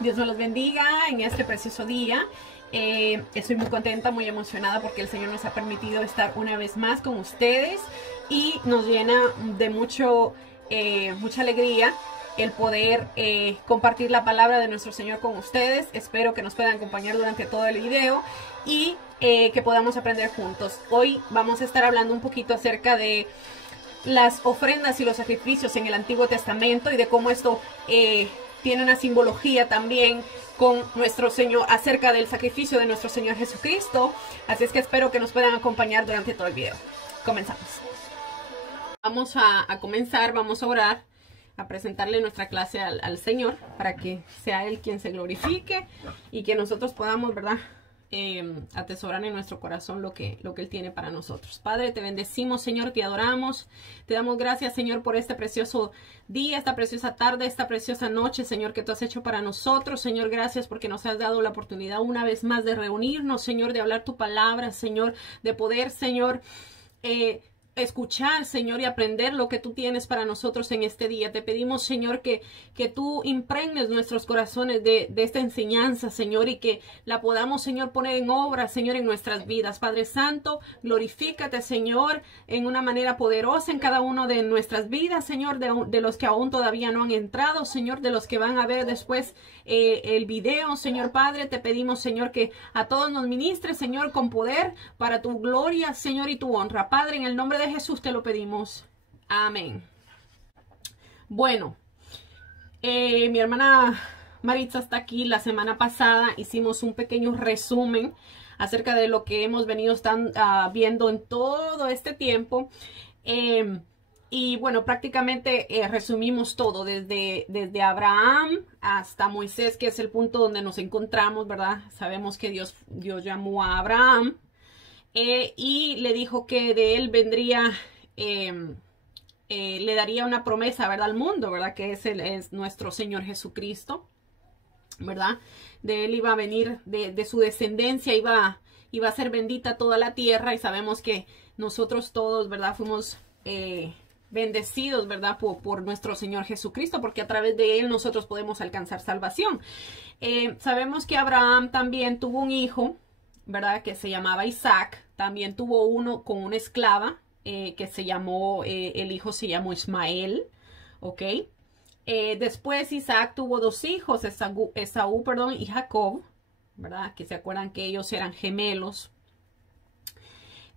Dios me los bendiga en este precioso día. Estoy muy contenta, muy emocionada porque el Señor nos ha permitido estar una vez más con ustedes y nos llena de mucha alegría el poder compartir la palabra de nuestro Señor con ustedes. Espero que nos puedan acompañar durante todo el video y que podamos aprender juntos. Hoy vamos a estar hablando un poquito acerca de las ofrendas y los sacrificios en el Antiguo Testamento y de cómo esto tiene una simbología también con nuestro Señor, acerca del sacrificio de nuestro Señor Jesucristo. Así es que espero que nos puedan acompañar durante todo el video. Comenzamos. Vamos a comenzar, vamos a orar, a presentarle nuestra clase al Señor para que sea Él quien se glorifique y que nosotros podamos, ¿verdad?, atesorar en nuestro corazón lo que Él tiene para nosotros. Padre, te bendecimos, Señor, te adoramos, te damos gracias, Señor, por este precioso día, esta preciosa tarde, esta preciosa noche, Señor, que tú has hecho para nosotros. Señor, gracias porque nos has dado la oportunidad una vez más de reunirnos, Señor, de hablar tu palabra, Señor, de poder, Señor, escuchar, Señor, y aprender lo que tú tienes para nosotros en este día. Te pedimos, Señor, que tú impregnes nuestros corazones de esta enseñanza, Señor, y que la podamos, Señor, poner en obra, Señor, en nuestras vidas. Padre Santo, glorifícate, Señor, en una manera poderosa en cada uno de nuestras vidas, Señor, de los que aún todavía no han entrado, Señor, de los que van a ver después el video, Señor Padre. Te pedimos, Señor, que a todos nos ministres, Señor, con poder para tu gloria, Señor, y tu honra. Padre, en el nombre de Jesús te lo pedimos. Amén. Bueno, mi hermana Maritza está aquí. La semana pasada hicimos un pequeño resumen acerca de lo que hemos venido viendo en todo este tiempo. Y bueno, prácticamente resumimos todo, desde Abraham hasta Moisés, que es el punto donde nos encontramos, ¿verdad? Sabemos que Dios llamó a Abraham y le dijo que de él vendría, le daría una promesa, ¿verdad?, al mundo, ¿verdad?, que es nuestro Señor Jesucristo, ¿verdad? De él iba a venir, de su descendencia iba a ser bendita toda la tierra, y sabemos que nosotros todos, ¿verdad?, fuimos bendecidos, ¿verdad?, por nuestro Señor Jesucristo, porque a través de él nosotros podemos alcanzar salvación. Sabemos que Abraham también tuvo un hijo, ¿verdad?, que se llamaba Isaac. También tuvo uno con una esclava que se llamó, el hijo se llamó Ismael, ¿ok? Después Isaac tuvo dos hijos, Esaú, y Jacob, ¿verdad?, que se acuerdan que ellos eran gemelos.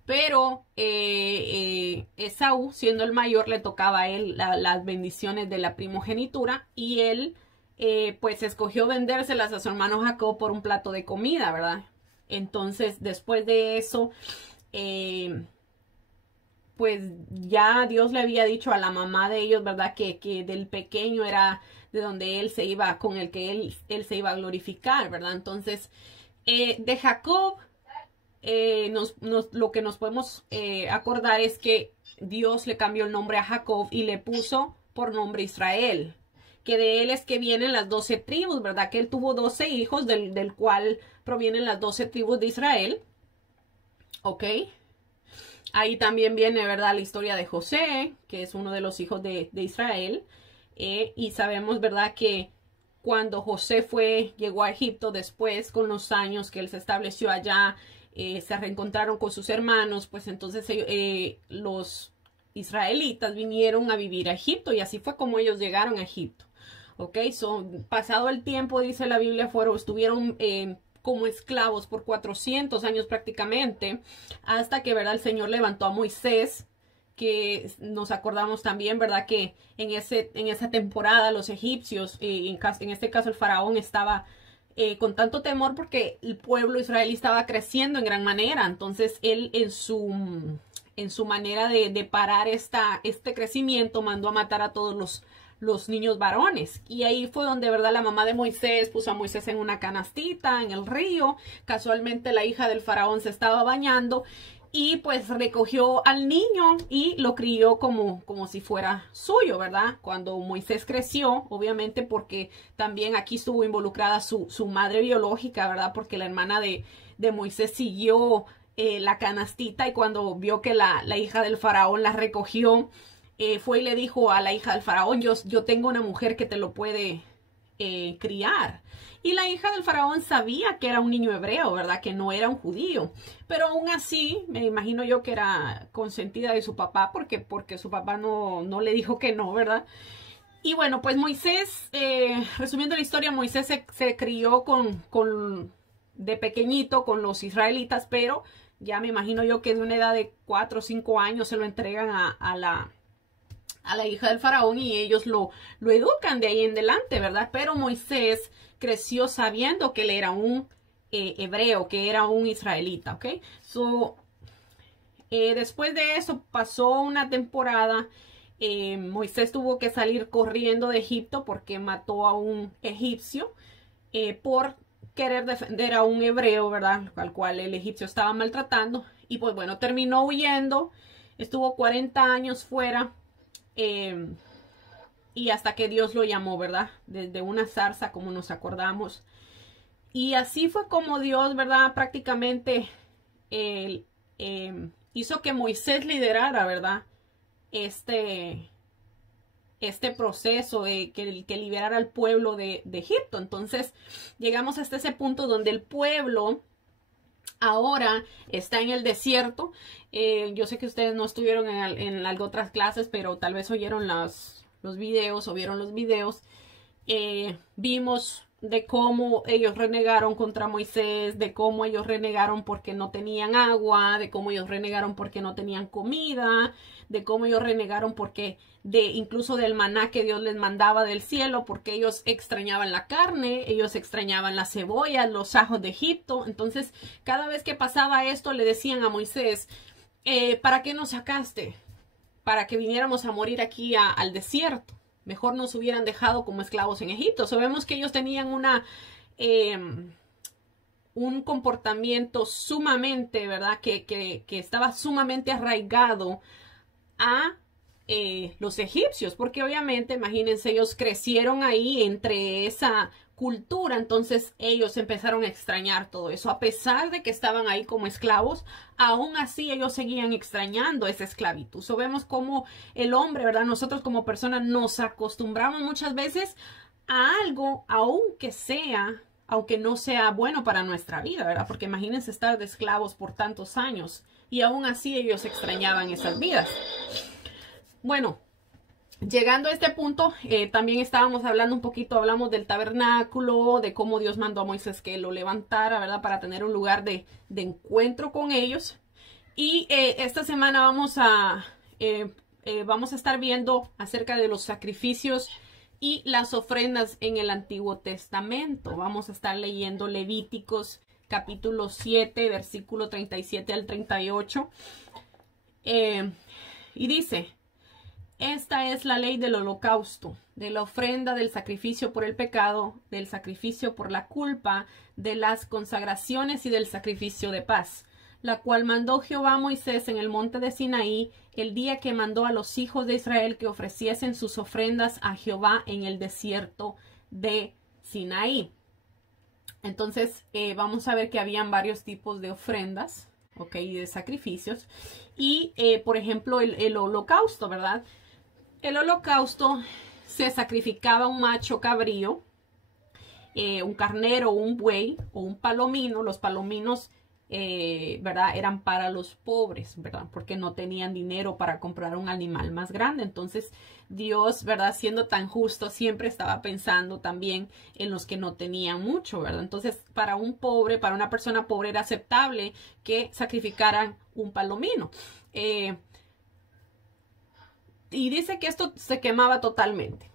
Pero Esaú, siendo el mayor, le tocaba a él las bendiciones de la primogenitura, y él pues escogió vendérselas a su hermano Jacob por un plato de comida, ¿verdad? Entonces, después de eso, pues ya Dios le había dicho a la mamá de ellos, ¿verdad?, que del pequeño era de donde él se iba, con el que él se iba a glorificar, ¿verdad? Entonces, de Jacob, lo que nos podemos acordar es que Dios le cambió el nombre a Jacob y le puso por nombre Israel, que de él es que vienen las 12 tribus, ¿verdad? Que él tuvo 12 hijos, del cual provienen las 12 tribus de Israel, ¿ok? Ahí también viene, ¿verdad?, la historia de José, que es uno de los hijos de Israel, y sabemos, ¿verdad?, que cuando José llegó a Egipto después, con los años que él se estableció allá, se reencontraron con sus hermanos, pues entonces los israelitas vinieron a vivir a Egipto, y así fue como ellos llegaron a Egipto. Ok, pasado el tiempo, dice la Biblia, estuvieron como esclavos por 400 años prácticamente, hasta que, ¿verdad?, el Señor levantó a Moisés, que nos acordamos también, ¿verdad?, que en esa temporada los egipcios, en este caso el faraón, estaba con tanto temor porque el pueblo israelí estaba creciendo en gran manera. Entonces él, en su manera de parar este crecimiento, mandó a matar a todos los niños varones. Y ahí fue donde, ¿verdad?, la mamá de Moisés puso a Moisés en una canastita en el río. Casualmente la hija del faraón se estaba bañando y pues recogió al niño y lo crió como si fuera suyo, ¿verdad? Cuando Moisés creció, obviamente, porque también aquí estuvo involucrada su madre biológica, ¿verdad? Porque la hermana de Moisés siguió la canastita, y cuando vio que la hija del faraón la recogió, fue y le dijo a la hija del faraón: yo tengo una mujer que te lo puede criar. Y la hija del faraón sabía que era un niño hebreo, ¿verdad? Que no era un judío. Pero aún así, me imagino yo que era consentida de su papá porque su papá no le dijo que no, ¿verdad? Y bueno, pues Moisés, resumiendo la historia, Moisés se crió de pequeñito con los israelitas, pero ya me imagino yo que de una edad de 4 o 5 años se lo entregan a la hija del faraón y ellos lo educan de ahí en adelante, ¿verdad? Pero Moisés creció sabiendo que él era un hebreo, que era un israelita, ¿ok? Después de eso pasó una temporada. Moisés tuvo que salir corriendo de Egipto porque mató a un egipcio por querer defender a un hebreo, ¿verdad? Al cual el egipcio estaba maltratando. Y pues bueno, terminó huyendo. Estuvo 40 años fuera. Y hasta que Dios lo llamó, ¿verdad? Desde una zarza, como nos acordamos. Y así fue como Dios, ¿verdad? Prácticamente hizo que Moisés liderara, ¿verdad? Este proceso de que liberara al pueblo de Egipto. Entonces llegamos hasta ese punto donde el pueblo ahora está en el desierto. Yo sé que ustedes no estuvieron en las otras clases, pero tal vez oyeron los videos o vieron los videos. Vimos de cómo ellos renegaron contra Moisés, de cómo ellos renegaron porque no tenían agua, de cómo ellos renegaron porque no tenían comida, de cómo ellos renegaron porque incluso del maná que Dios les mandaba del cielo, porque ellos extrañaban la carne, ellos extrañaban las cebollas, los ajos de Egipto. Entonces, cada vez que pasaba esto, le decían a Moisés, ¿para qué nos sacaste? Para que viniéramos a morir aquí al desierto. Mejor nos hubieran dejado como esclavos en Egipto. Sabemos que ellos tenían un comportamiento sumamente, ¿verdad? Que estaba sumamente arraigado a los egipcios, porque obviamente, imagínense, ellos crecieron ahí entre esa cultura, entonces ellos empezaron a extrañar todo eso, a pesar de que estaban ahí como esclavos, aún así ellos seguían extrañando esa esclavitud. So, vemos cómo el hombre, ¿verdad? Nosotros como personas nos acostumbramos muchas veces a algo, aunque no sea bueno para nuestra vida, ¿verdad? Porque imagínense estar de esclavos por tantos años y aún así ellos extrañaban esas vidas. Bueno, llegando a este punto, también estábamos hablando un poquito, hablamos del tabernáculo, de cómo Dios mandó a Moisés que lo levantara, ¿verdad? Para tener un lugar de encuentro con ellos. Y esta semana vamos a estar viendo acerca de los sacrificios y las ofrendas en el Antiguo Testamento. Vamos a estar leyendo Levíticos capítulo 7, versículo 37 al 38. Y dice: esta es la ley del holocausto, de la ofrenda, del sacrificio por el pecado, del sacrificio por la culpa, de las consagraciones y del sacrificio de paz, la cual mandó Jehová a Moisés en el monte de Sinaí, el día que mandó a los hijos de Israel que ofreciesen sus ofrendas a Jehová en el desierto de Sinaí. Entonces, vamos a ver que habían varios tipos de ofrendas, ¿ok? Y de sacrificios. Y, por ejemplo, el holocausto, ¿verdad? El holocausto se sacrificaba un macho cabrío, un carnero, un buey o un palomino. Los palominos, ¿verdad? Eran para los pobres, ¿verdad? Porque no tenían dinero para comprar un animal más grande. Entonces Dios, ¿verdad? Siendo tan justo, siempre estaba pensando también en los que no tenían mucho, ¿verdad? Entonces para un pobre, para una persona pobre era aceptable que sacrificaran un palomino. Y dice que esto se quemaba totalmente.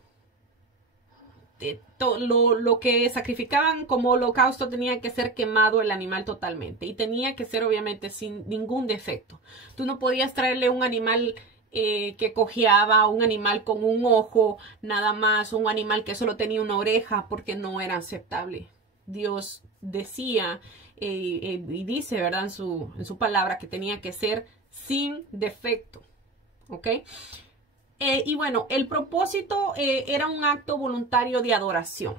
Lo que sacrificaban como holocausto tenía que ser quemado el animal totalmente. Y tenía que ser obviamente sin ningún defecto. Tú no podías traerle un animal que cojeaba, un animal con un ojo nada más, un animal que solo tenía una oreja, porque no era aceptable. Dios decía y dice, ¿verdad? En su palabra que tenía que ser sin defecto. ¿Ok? Y bueno, el propósito era un acto voluntario de adoración,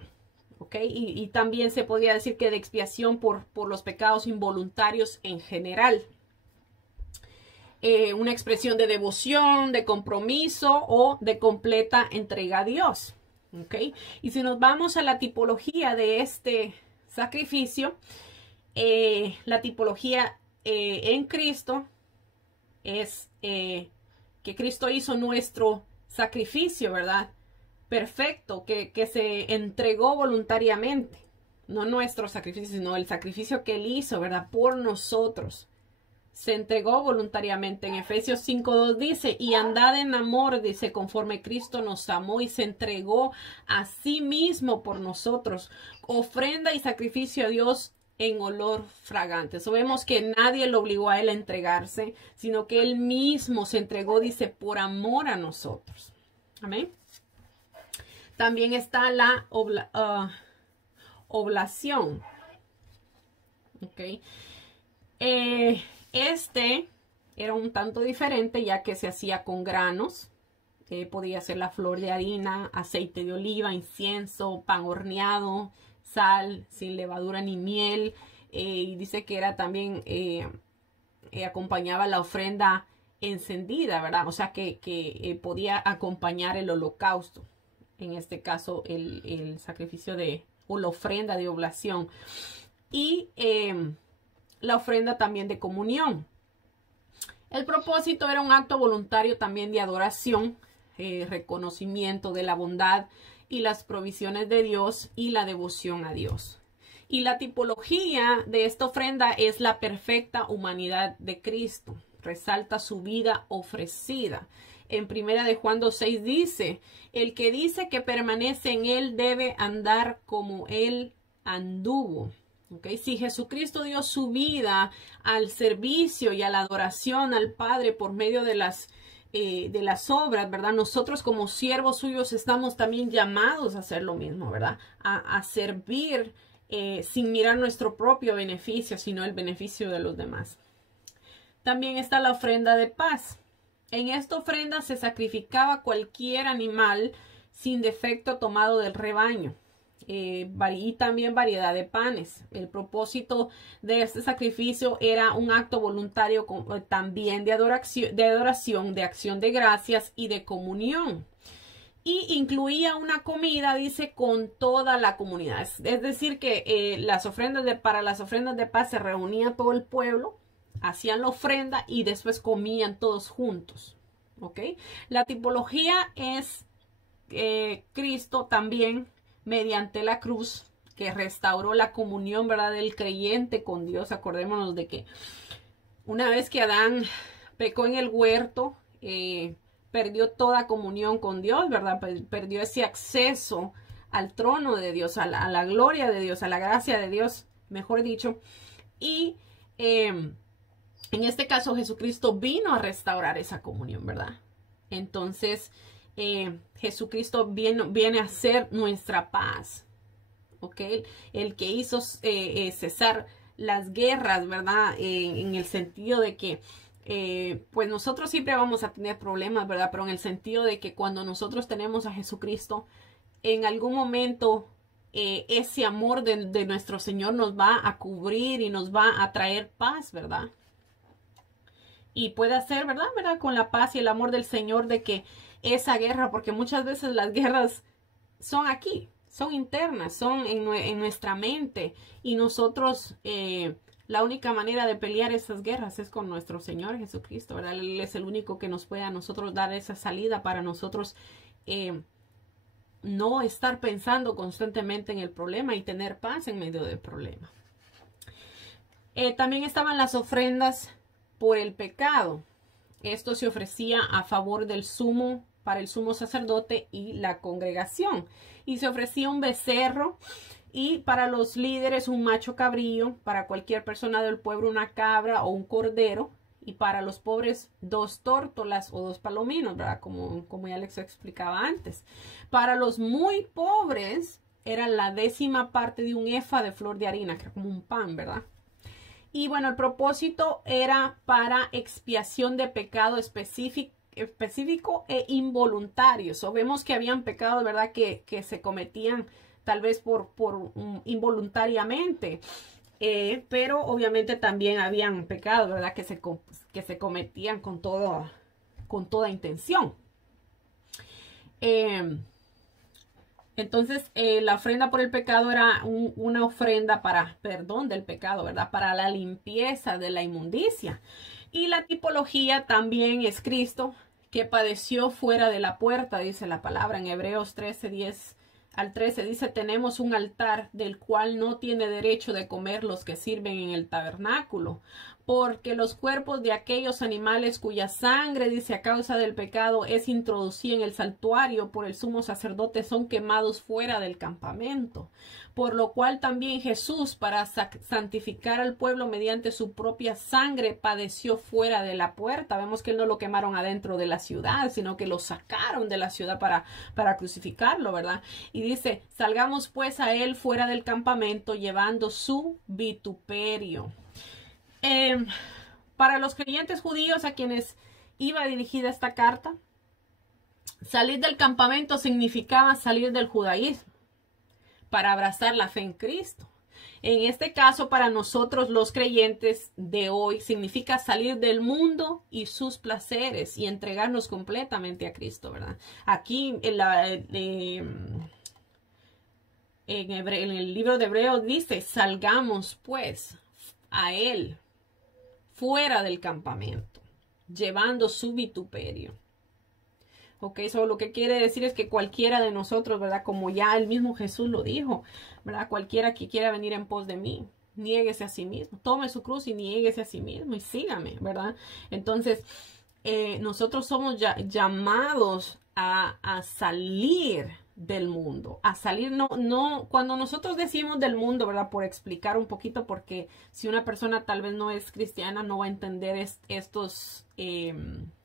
¿ok? Y también se podría decir que de expiación por los pecados involuntarios en general. Una expresión de devoción, de compromiso o de completa entrega a Dios, ¿Ok? Y si nos vamos a la tipología de este sacrificio, la tipología en Cristo es que Cristo hizo nuestro sacrificio, ¿verdad? Perfecto, que se entregó voluntariamente. No nuestro sacrificio, sino el sacrificio que Él hizo, ¿verdad? Por nosotros. Se entregó voluntariamente. En Efesios 5:2 dice, y andad en amor, dice, conforme Cristo nos amó y se entregó a sí mismo por nosotros. Ofrenda y sacrificio a Dios en olor fragante. So, vemos que nadie lo obligó a Él a entregarse, sino que Él mismo se entregó, dice, por amor a nosotros. Amén. También está la oblación. Ok. Este era un tanto diferente, ya que se hacía con granos. Podía ser la flor de harina, aceite de oliva, incienso, pan horneado, sal, sin levadura ni miel. Y dice que era también, acompañaba la ofrenda encendida, ¿verdad? O sea que podía acompañar el holocausto. En este caso, el sacrificio o la ofrenda de oblación. Y la ofrenda también de comunión. El propósito era un acto voluntario también de adoración, reconocimiento de la bondad y las provisiones de Dios y la devoción a Dios. Y la tipología de esta ofrenda es la perfecta humanidad de Cristo. Resalta su vida ofrecida. En 1 de Juan 2:6 dice, el que dice que permanece en Él debe andar como Él anduvo. Okay. Si Jesucristo dio su vida al servicio y a la adoración al Padre por medio de las obras, ¿verdad? Nosotros como siervos suyos estamos también llamados a hacer lo mismo, ¿verdad? A servir sin mirar nuestro propio beneficio, sino el beneficio de los demás. También está la ofrenda de paz. En esta ofrenda se sacrificaba cualquier animal sin defecto tomado del rebaño. Y también variedad de panes. El propósito de este sacrificio era un acto voluntario también de adoración, de acción de gracias y de comunión. Y incluía una comida, dice, con toda la comunidad. Es decir, que para las ofrendas de paz se reunía todo el pueblo, hacían la ofrenda y después comían todos juntos. ¿Ok? La tipología es Cristo también mediante la cruz, que restauró la comunión, ¿verdad?, del creyente con Dios. Acordémonos de que una vez que Adán pecó en el huerto, perdió toda comunión con Dios, ¿verdad? Perdió ese acceso al trono de Dios, a la gloria de Dios, a la gracia de Dios, mejor dicho. Y en este caso Jesucristo vino a restaurar esa comunión, ¿verdad? Entonces, Jesucristo viene a ser nuestra paz, ¿ok? El que hizo cesar las guerras, ¿verdad? En el sentido de que, pues nosotros siempre vamos a tener problemas, ¿verdad? Pero en el sentido de que cuando nosotros tenemos a Jesucristo, en algún momento ese amor de nuestro Señor nos va a cubrir y nos va a traer paz, ¿verdad? Y puede hacer, ¿verdad? Con la paz y el amor del Señor, de que esa guerra, porque muchas veces las guerras son aquí, son internas, son en nuestra mente, y nosotros, la única manera de pelear esas guerras es con nuestro Señor Jesucristo, ¿verdad? Él es el único que nos puede a nosotros dar esa salida para nosotros no estar pensando constantemente en el problema y tener paz en medio del problema. También estaban las ofrendas por el pecado. Esto se ofrecía a favor para el sumo sacerdote y la congregación. Y se ofrecía un becerro, y para los líderes un macho cabrío, para cualquier persona del pueblo una cabra o un cordero, y para los pobres 2 tórtolas o 2 palominos, ¿verdad? Como ya les explicaba antes. Para los muy pobres era la 10ª parte de un efa de flor de harina, que era como un pan, ¿verdad? Y bueno, el propósito era para expiación de pecado específico e involuntario. So, vemos que habían pecados, ¿verdad?, que se cometían tal vez involuntariamente. Pero obviamente también habían pecados, ¿verdad?, que se cometían con toda intención. Entonces, la ofrenda por el pecado era una ofrenda para perdón del pecado, ¿verdad? Para la limpieza de la inmundicia. Y la tipología también es Cristo, que padeció fuera de la puerta, dice la palabra en Hebreos 13, 10 al 13. Dice, tenemos un altar del cual no tiene derecho de comer los que sirven en el tabernáculo, porque los cuerpos de aquellos animales cuya sangre, dice, a causa del pecado es introducida en el santuario por el sumo sacerdote, son quemados fuera del campamento. Por lo cual también Jesús, para santificar al pueblo mediante su propia sangre, padeció fuera de la puerta. Vemos que él no lo quemaron adentro de la ciudad, sino que lo sacaron de la ciudad para crucificarlo, ¿verdad? Y dice, salgamos pues a él fuera del campamento llevando su vituperio. Para los creyentes judíos a quienes iba dirigida esta carta, salir del campamento significaba salir del judaísmo para abrazar la fe en Cristo. En este caso, para nosotros los creyentes de hoy, significa salir del mundo y sus placeres y entregarnos completamente a Cristo, ¿verdad? Aquí en el libro de Hebreos dice, salgamos pues a él fuera del campamento, llevando su vituperio. Ok, eso lo que quiere decir es que cualquiera de nosotros, ¿verdad? Como ya el mismo Jesús lo dijo, ¿verdad? Cualquiera que quiera venir en pos de mí, niéguese a sí mismo, tome su cruz y niéguese a sí mismo y sígame, ¿verdad? Entonces, nosotros somos llamados a salir del mundo, a salir, cuando nosotros decimos del mundo, ¿verdad? Por explicar un poquito, porque si una persona tal vez no es cristiana, no va a entender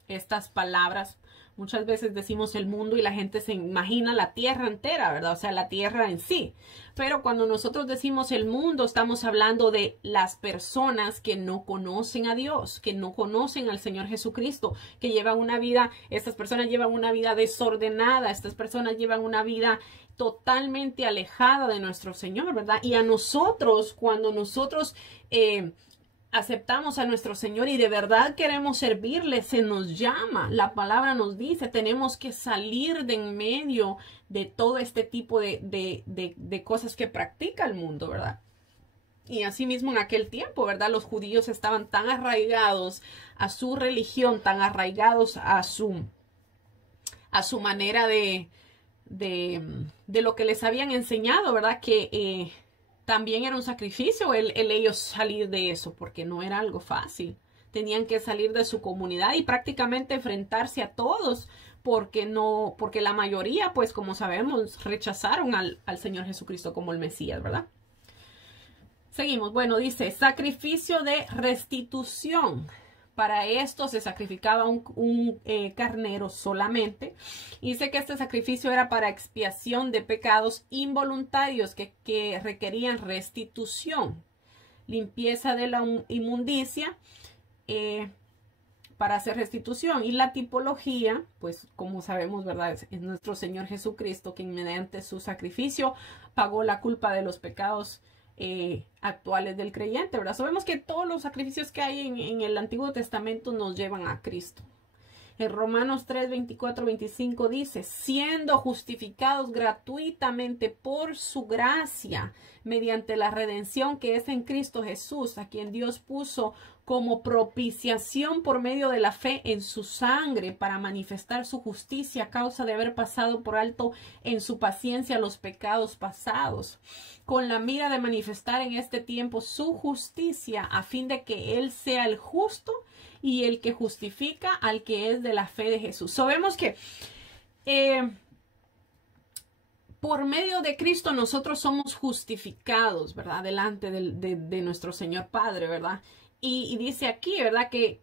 estas palabras. Muchas veces decimos el mundo y la gente se imagina la tierra entera, ¿verdad? O sea, la tierra en sí. Pero cuando nosotros decimos el mundo, estamos hablando de las personas que no conocen a Dios, que no conocen al Señor Jesucristo, que llevan una vida, estas personas llevan una vida desordenada, estas personas llevan una vida totalmente alejada de nuestro Señor, ¿verdad? Y a nosotros, cuando nosotros aceptamos a nuestro Señor y de verdad queremos servirle, se nos llama, la palabra nos dice, tenemos que salir de en medio de todo este tipo de cosas que practica el mundo, ¿verdad? Y así mismo en aquel tiempo, ¿verdad? Los judíos estaban tan arraigados a su religión, tan arraigados a su manera de lo que les habían enseñado, ¿verdad? Que también era un sacrificio el ellos salir de eso, porque no era algo fácil. Tenían que salir de su comunidad y prácticamente enfrentarse a todos, porque la mayoría, pues como sabemos, rechazaron al Señor Jesucristo como el Mesías, ¿verdad? Seguimos. Bueno, dice, sacrificio de restitución. Para esto se sacrificaba un carnero solamente. Dice que este sacrificio era para expiación de pecados involuntarios que requerían restitución, limpieza de la inmundicia para hacer restitución. Y la tipología, pues como sabemos, ¿verdad? Es nuestro Señor Jesucristo, quien mediante su sacrificio pagó la culpa de los pecados actuales del creyente, ¿verdad? Sabemos que todos los sacrificios que hay en el Antiguo Testamento nos llevan a Cristo. En Romanos 3, 24, 25 dice, siendo justificados gratuitamente por su gracia, mediante la redención que es en Cristo Jesús, a quien Dios puso como propiciación por medio de la fe en su sangre para manifestar su justicia a causa de haber pasado por alto en su paciencia los pecados pasados, con la mira de manifestar en este tiempo su justicia a fin de que Él sea el justo y el que justifica al que es de la fe de Jesús. Sabemos que por medio de Cristo nosotros somos justificados, ¿verdad? Delante de nuestro Señor Padre, ¿verdad? Y dice aquí, ¿verdad? Que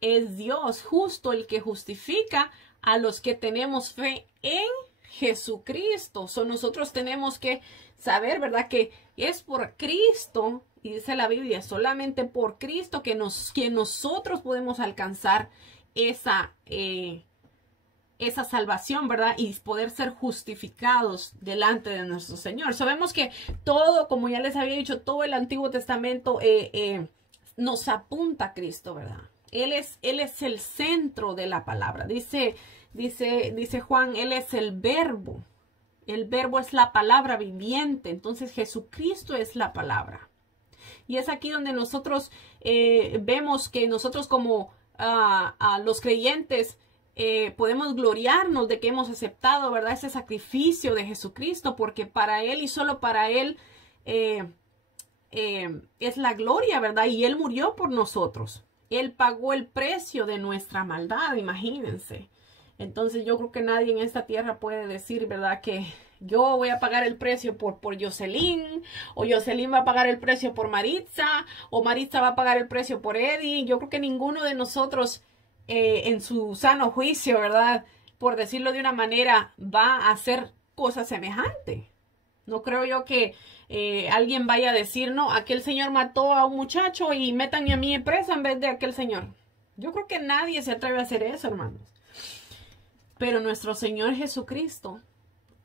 es Dios justo el que justifica a los que tenemos fe en Jesucristo. Nosotros tenemos que saber, ¿verdad? Que es por Cristo, y dice la Biblia, solamente por Cristo que nosotros podemos alcanzar esa salvación, ¿verdad? Y poder ser justificados delante de nuestro Señor. Sabemos que todo, como ya les había dicho, todo el Antiguo Testamento nos apunta a Cristo, ¿verdad? Él es el centro de la palabra. Dice dice Juan, Él es el verbo. El verbo es la palabra viviente. Entonces Jesucristo es la palabra. Y es aquí donde nosotros vemos que nosotros como los creyentes podemos gloriarnos de que hemos aceptado, ¿verdad? Ese sacrificio de Jesucristo, porque para Él y solo para Él es la gloria, ¿verdad? Y Él murió por nosotros. Él pagó el precio de nuestra maldad, imagínense. Entonces yo creo que nadie en esta tierra puede decir, ¿verdad? Que yo voy a pagar el precio por Jocelyn, o Jocelyn va a pagar el precio por Maritza, o Maritza va a pagar el precio por Eddie. Yo creo que ninguno de nosotros en su sano juicio, ¿verdad? Por decirlo de una manera, va a hacer cosas semejantes. No creo yo que alguien vaya a decir, no, aquel señor mató a un muchacho y métanme a mí en presa en vez de aquel señor. Yo creo que nadie se atreve a hacer eso, hermanos. Pero nuestro Señor Jesucristo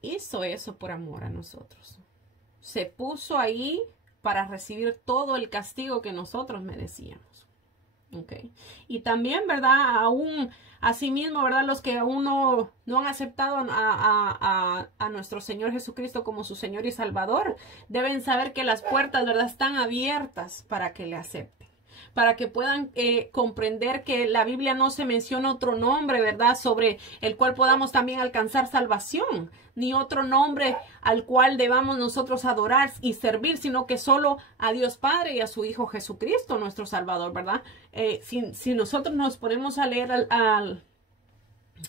hizo eso por amor a nosotros. Se puso ahí para recibir todo el castigo que nosotros merecíamos. Okay. Y también, ¿verdad? Aún asimismo, ¿verdad? Los que aún no han aceptado a nuestro Señor Jesucristo como su Señor y Salvador, deben saber que las puertas, ¿verdad? Están abiertas para que le acepten. Para que puedan comprender que la Biblia no se menciona otro nombre, ¿verdad? Sobre el cual podamos también alcanzar salvación, ni otro nombre al cual debamos nosotros adorar y servir, sino que solo a Dios Padre y a su Hijo Jesucristo, nuestro Salvador, ¿verdad? Si nosotros nos ponemos a leer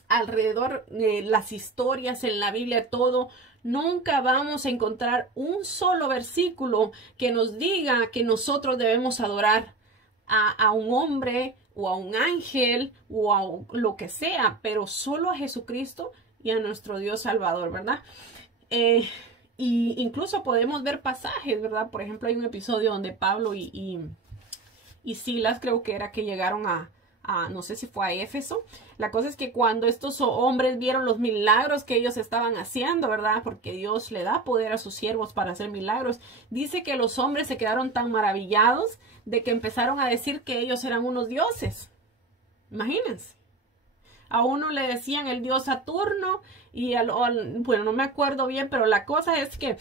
alrededor de las historias en la Biblia, todo, nunca vamos a encontrar un solo versículo que nos diga que nosotros debemos adorar a un hombre o a un ángel o a lo que sea, pero solo a Jesucristo y a nuestro Dios Salvador, ¿verdad? Y incluso podemos ver pasajes, ¿verdad? Por ejemplo, hay un episodio donde Pablo y Silas, creo que era, que llegaron no sé si fue a Éfeso. La cosa es que cuando estos hombres vieron los milagros que ellos estaban haciendo, ¿verdad? Porque Dios le da poder a sus siervos para hacer milagros. Dice que los hombres se quedaron tan maravillados de que empezaron a decir que ellos eran unos dioses. Imagínense. A uno le decían el dios Saturno y bueno, no me acuerdo bien, pero la cosa es que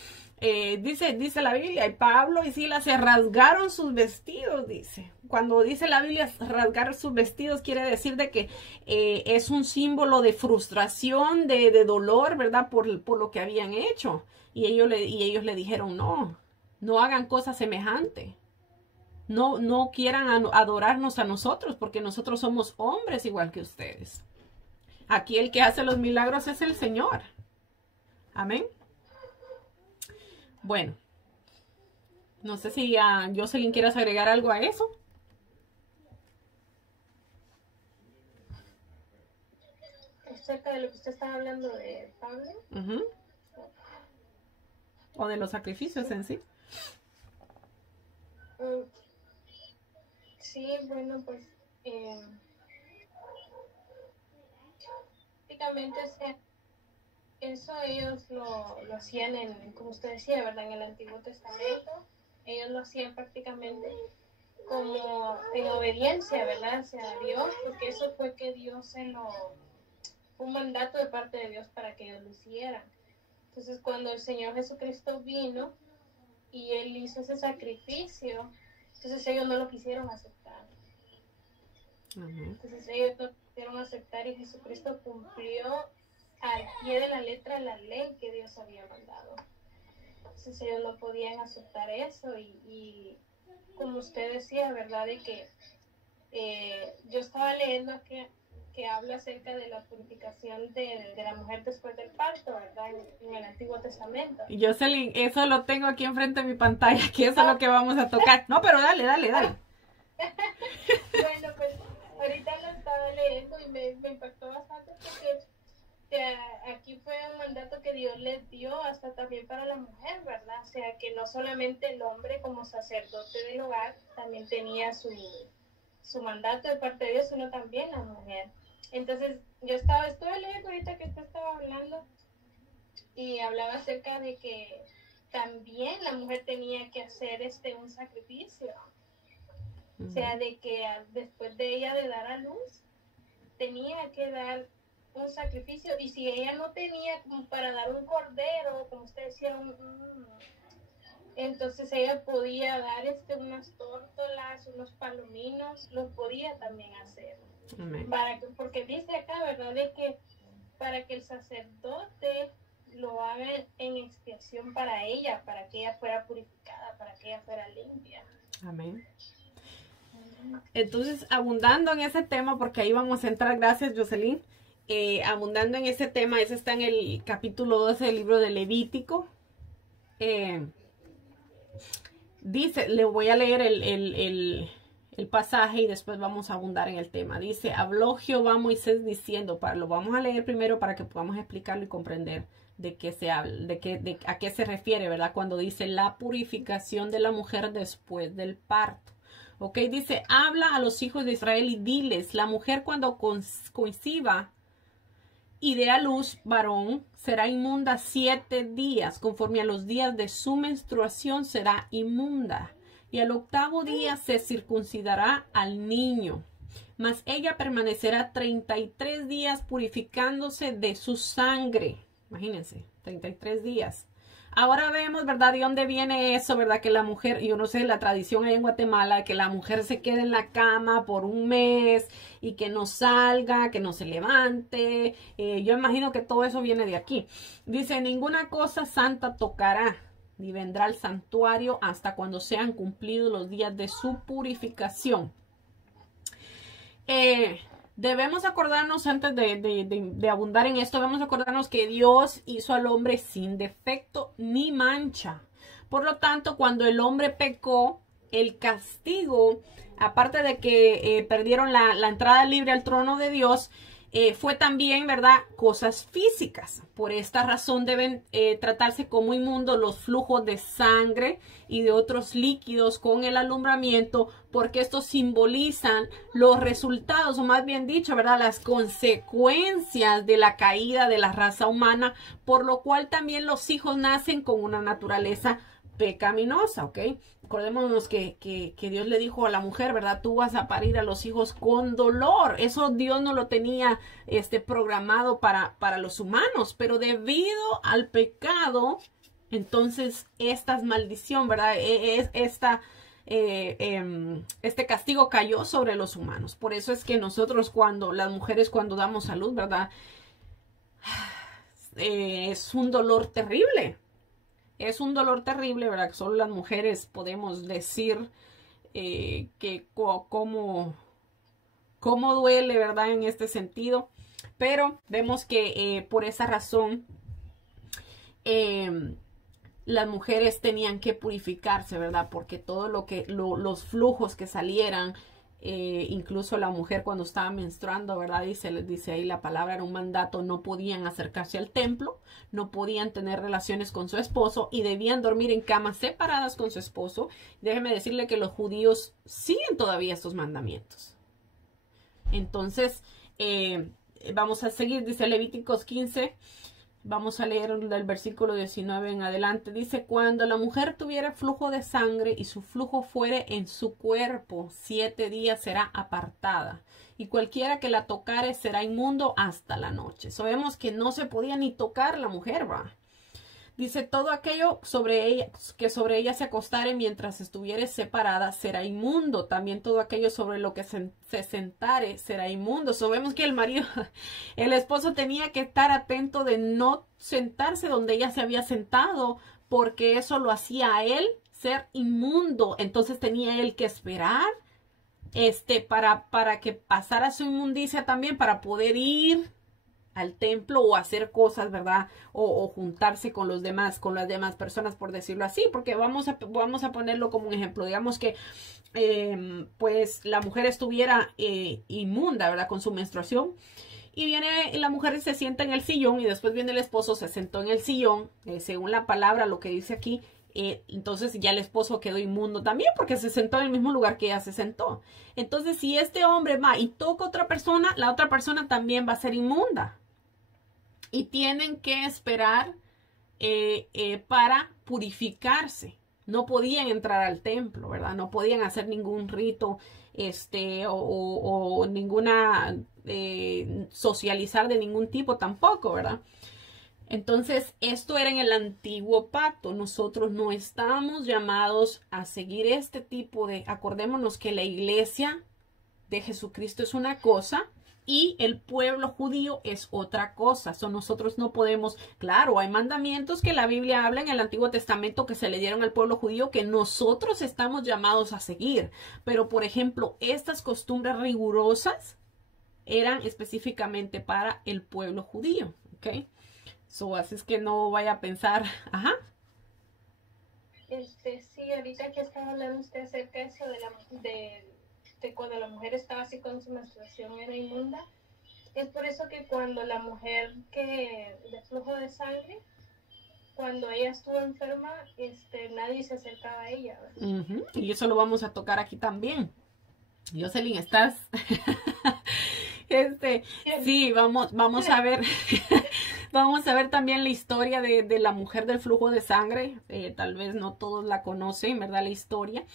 dice la Biblia, y Pablo y Silas se rasgaron sus vestidos, dice. Cuando dice la Biblia rasgar sus vestidos, quiere decir de que es un símbolo de frustración, de dolor, ¿verdad? Por lo que habían hecho. Y ellos le dijeron, no hagan cosas semejantes. No quieran adorarnos a nosotros, porque nosotros somos hombres igual que ustedes. Aquí el que hace los milagros es el Señor. Amén. Bueno, no sé si Jocelyn quieras agregar algo a eso. Acerca de lo que usted estaba hablando de Pablo. O de los sacrificios en sí. Sí, bueno, pues prácticamente eso ellos lo hacían como usted decía, ¿verdad? En el Antiguo Testamento, ellos lo hacían prácticamente como en obediencia, ¿verdad? Hacia Dios, porque eso fue que Dios fue un mandato de parte de Dios para que ellos lo hicieran. Entonces, cuando el Señor Jesucristo vino y Él hizo ese sacrificio, entonces ellos no lo quisieron aceptar. Entonces ellos no quisieron aceptar y Jesucristo cumplió al pie de la letra la ley que Dios había mandado. Entonces ellos no podían aceptar eso y como usted decía, ¿verdad? De que yo estaba leyendo que habla acerca de la purificación de la mujer después del parto, ¿verdad? En el Antiguo Testamento. Jocelyn, eso lo tengo aquí enfrente de mi pantalla, que eso es lo que vamos a tocar. No, pero dale. Bueno, pues ahorita lo estaba leyendo y me impactó bastante porque aquí fue un mandato que Dios les dio hasta también para la mujer, ¿verdad? O sea, que no solamente el hombre como sacerdote del hogar también tenía su mandato de parte de Dios, sino también la mujer. Entonces, yo estuve leyendo ahorita que usted estaba hablando y hablaba acerca de que también la mujer tenía que hacer un sacrificio. O sea, de que después de ella de dar a luz, tenía que dar un sacrificio, y si ella no tenía como para dar un cordero, como usted decía, entonces ella podía dar unas tórtolas, unos palominos, los podía también hacer. Amén. Porque dice acá, ¿verdad?, de que para que el sacerdote lo haga en expiación para ella fuera purificada, para que ella fuera limpia. Amén. Entonces, abundando en ese tema, porque ahí vamos a entrar, gracias Jocelyn, abundando en ese tema, ese está en el capítulo 12 del libro de Levítico. Dice, le voy a leer el pasaje y después vamos a abundar en el tema. Dice, habló Jehová a Moisés diciendo, lo vamos a leer primero para que podamos explicarlo y comprender de qué se habla, a qué se refiere, ¿verdad? Cuando dice la purificación de la mujer después del parto. Ok, dice, habla a los hijos de Israel y diles, la mujer cuando conciba y dé a luz varón, será inmunda 7 días, conforme a los días de su menstruación será inmunda. Y al 8º día se circuncidará al niño, mas ella permanecerá 33 días purificándose de su sangre. Imagínense, 33 días. Ahora vemos, ¿verdad?, de dónde viene eso, ¿verdad? Que la mujer, yo no sé, la tradición ahí en Guatemala, que la mujer se quede en la cama por un mes y que no salga, que no se levante. Yo imagino que todo eso viene de aquí. Dice, ninguna cosa santa tocará, ni vendrá al santuario hasta cuando sean cumplidos los días de su purificación. Debemos acordarnos, antes de abundar en esto, debemos acordarnos que Dios hizo al hombre sin defecto ni mancha. Por lo tanto, cuando el hombre pecó, el castigo, aparte de que perdieron la entrada libre al trono de Dios, fue también, ¿verdad?, cosas físicas. Por esta razón deben tratarse como inmundos los flujos de sangre y de otros líquidos con el alumbramiento, porque estos simbolizan los resultados, o más bien dicho, ¿verdad?, las consecuencias de la caída de la raza humana, por lo cual también los hijos nacen con una naturaleza pecaminosa, ¿ok? Acordémonos que Dios le dijo a la mujer, ¿verdad? Tú vas a parir a los hijos con dolor. Eso Dios no lo tenía programado para los humanos, pero debido al pecado, entonces esta maldición, ¿verdad? Este castigo cayó sobre los humanos. Por eso es que nosotros las mujeres cuando damos a luz, ¿verdad? Es un dolor terrible. Es un dolor terrible, ¿verdad? Solo las mujeres podemos decir cómo duele, ¿verdad? En este sentido. Pero vemos que por esa razón las mujeres tenían que purificarse, ¿verdad? Porque todo los flujos que salieran, incluso la mujer cuando estaba menstruando, ¿verdad? Dice ahí la palabra, era un mandato, no podían acercarse al templo, no podían tener relaciones con su esposo y debían dormir en camas separadas con su esposo. Déjeme decirle que los judíos siguen todavía estos mandamientos. Entonces, vamos a seguir, dice Levíticos 15. Vamos a leer del versículo 19 en adelante. Dice, cuando la mujer tuviera flujo de sangre y su flujo fuere en su cuerpo, 7 días será apartada. Y cualquiera que la tocare será inmundo hasta la noche. Sabemos que no se podía ni tocar la mujer, ¿va? Dice, todo aquello que sobre ella se acostare mientras estuviere separada será inmundo. También todo aquello sobre lo que se sentare será inmundo. Sabemos que el esposo tenía que estar atento de no sentarse donde ella se había sentado, porque eso lo hacía a él ser inmundo. Entonces tenía él que esperar para que pasara su inmundicia también, para poder ir al templo o hacer cosas, ¿verdad? O juntarse con las demás personas, por decirlo así, porque vamos a ponerlo como un ejemplo. Digamos que pues la mujer estuviera inmunda, ¿verdad? Con su menstruación, y viene la mujer y se sienta en el sillón, y después viene el esposo, se sentó en el sillón, según la palabra, lo que dice aquí, entonces ya el esposo quedó inmundo también, porque se sentó en el mismo lugar que ella se sentó. Entonces, si este hombre va y toca a otra persona, la otra persona también va a ser inmunda. Y tienen que esperar para purificarse. No podían entrar al templo, ¿verdad? No podían hacer ningún rito o ninguna socializar de ningún tipo tampoco, ¿verdad? Entonces, esto era en el antiguo pacto. Nosotros no estamos llamados a seguir este tipo de... Acordémonos que la iglesia de Jesucristo es una cosa y el pueblo judío es otra cosa. Nosotros no podemos... Claro, hay mandamientos que la Biblia habla en el Antiguo Testamento que se le dieron al pueblo judío que nosotros estamos llamados a seguir. Pero, por ejemplo, estas costumbres rigurosas eran específicamente para el pueblo judío, ¿ok? Así es que no vaya a pensar, ajá. Sí, ahorita que estaba hablando usted acerca de eso de cuando la mujer estaba así con su menstruación era inmunda, es por eso que cuando la mujer de flujo de sangre, cuando ella estuvo enferma, nadie se acercaba a ella, ¿verdad? Y eso lo vamos a tocar aquí también. Jocelyn, ¿estás? Sí, vamos a ver. Vamos a ver también la historia de la mujer del flujo de sangre. Tal vez no todos la conocen, ¿verdad? La historia.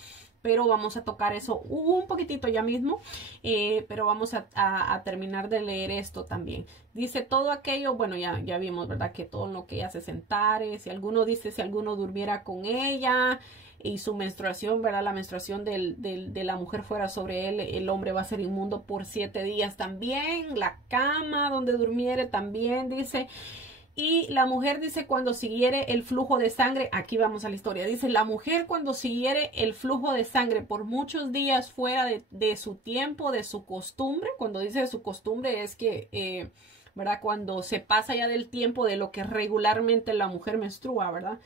Pero vamos a tocar eso un poquitito ya mismo. Pero vamos a terminar de leer esto también. Dice todo aquello, bueno, ya vimos, ¿verdad? Que todo lo que ella se sentare. Si alguno dice, si alguno durmiera con ella y su menstruación, ¿verdad? La menstruación de la mujer fuera sobre él, el hombre va a ser inmundo por 7 días también. La cama donde durmiere también, dice. Y la mujer dice cuando siguiere el flujo de sangre, aquí vamos a la historia, dice la mujer cuando siguiere el flujo de sangre por muchos días fuera de su tiempo, de su costumbre, cuando dice de su costumbre es que, ¿verdad? Cuando se pasa ya del tiempo de lo que regularmente la mujer menstrua, ¿verdad?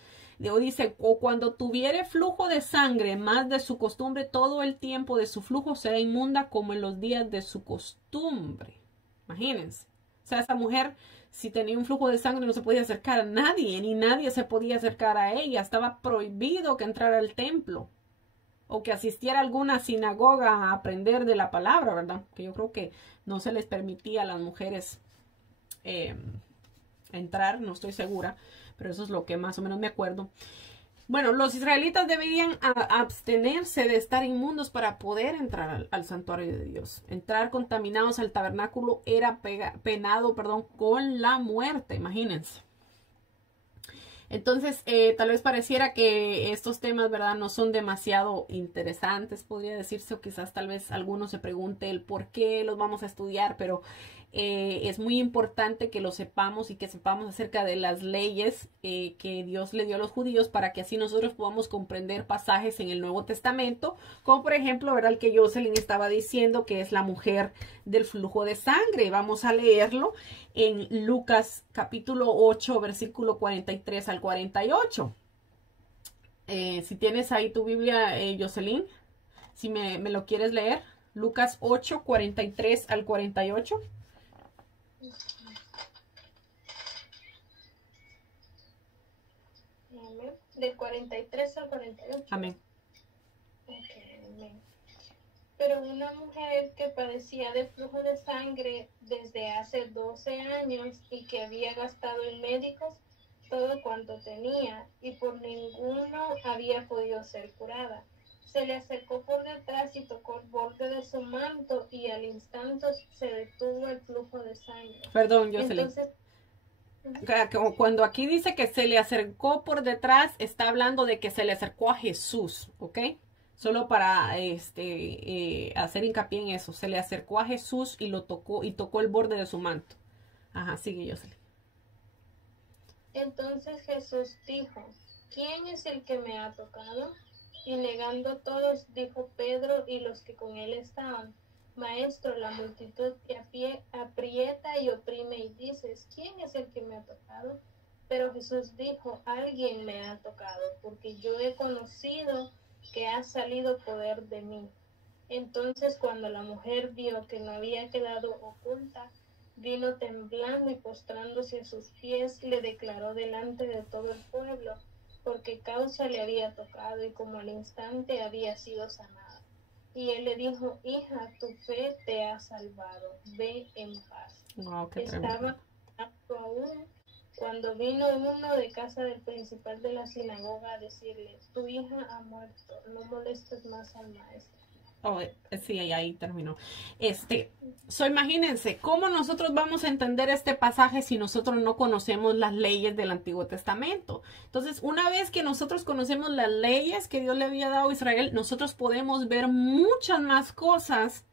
O dice, o cuando tuviere flujo de sangre más de su costumbre, todo el tiempo de su flujo será inmunda como en los días de su costumbre. Imagínense. O sea, esa mujer, si tenía un flujo de sangre, no se podía acercar a nadie, ni nadie se podía acercar a ella. Estaba prohibido que entrara al templo o que asistiera a alguna sinagoga a aprender de la palabra, ¿verdad? Que yo creo que no se les permitía a las mujeres entrar, no estoy segura, pero eso es lo que más o menos me acuerdo. Bueno, los israelitas debían abstenerse de estar inmundos para poder entrar al santuario de Dios. Entrar contaminados al tabernáculo era penado, con la muerte, imagínense. Entonces, tal vez pareciera que estos temas, ¿verdad? No son demasiado interesantes, podría decirse, o quizás tal vez alguno se pregunte el por qué los vamos a estudiar, pero es muy importante que lo sepamos y que sepamos acerca de las leyes que Dios le dio a los judíos para que así nosotros podamos comprender pasajes en el Nuevo Testamento, como por ejemplo, ¿verdad? El que Jocelyn estaba diciendo que es la mujer del flujo de sangre. Vamos a leerlo en Lucas capítulo 8, versículo 43 al 48. Si tienes ahí tu Biblia, Jocelyn, si me lo quieres leer, Lucas 8, 43 al 48. Amén. Del 43 al 48. Amén. Okay, amén. Pero una mujer que padecía de flujo de sangre desde hace 12 años y que había gastado en médicos todo cuanto tenía y por ninguno había podido ser curada, se le acercó por detrás y tocó el borde de su manto y al instante se detuvo el flujo de sangre. Perdón, Jocelyn. Entonces, cuando aquí dice que se le acercó por detrás, está hablando de que se le acercó a Jesús, ¿ok? Solo para hacer hincapié en eso. Se le acercó a Jesús y lo tocó y tocó el borde de su manto. Ajá, sigue, Jocelyn. Entonces Jesús dijo, ¿quién es el que me ha tocado? Y negando todos, dijo Pedro y los que con él estaban, Maestro, la multitud te aprieta y oprime y dices, ¿quién es el que me ha tocado? Pero Jesús dijo, alguien me ha tocado, porque yo he conocido que ha salido poder de mí. Entonces cuando la mujer vio que no había quedado oculta, vino temblando y postrándose a sus pies, le declaró delante de todo el pueblo, porque causa le había tocado y como al instante había sido sanada. Y él le dijo, hija, tu fe te ha salvado, ve en paz. Wow, qué Estaba aún cuando vino uno de casa del principal de la sinagoga a decirle, tu hija ha muerto, no molestes más al maestro. Oh, sí, ahí terminó. Imagínense, ¿cómo nosotros vamos a entender este pasaje si nosotros no conocemos las leyes del Antiguo Testamento? Entonces, una vez que nosotros conocemos las leyes que Dios le había dado a Israel, nosotros podemos ver muchas más cosas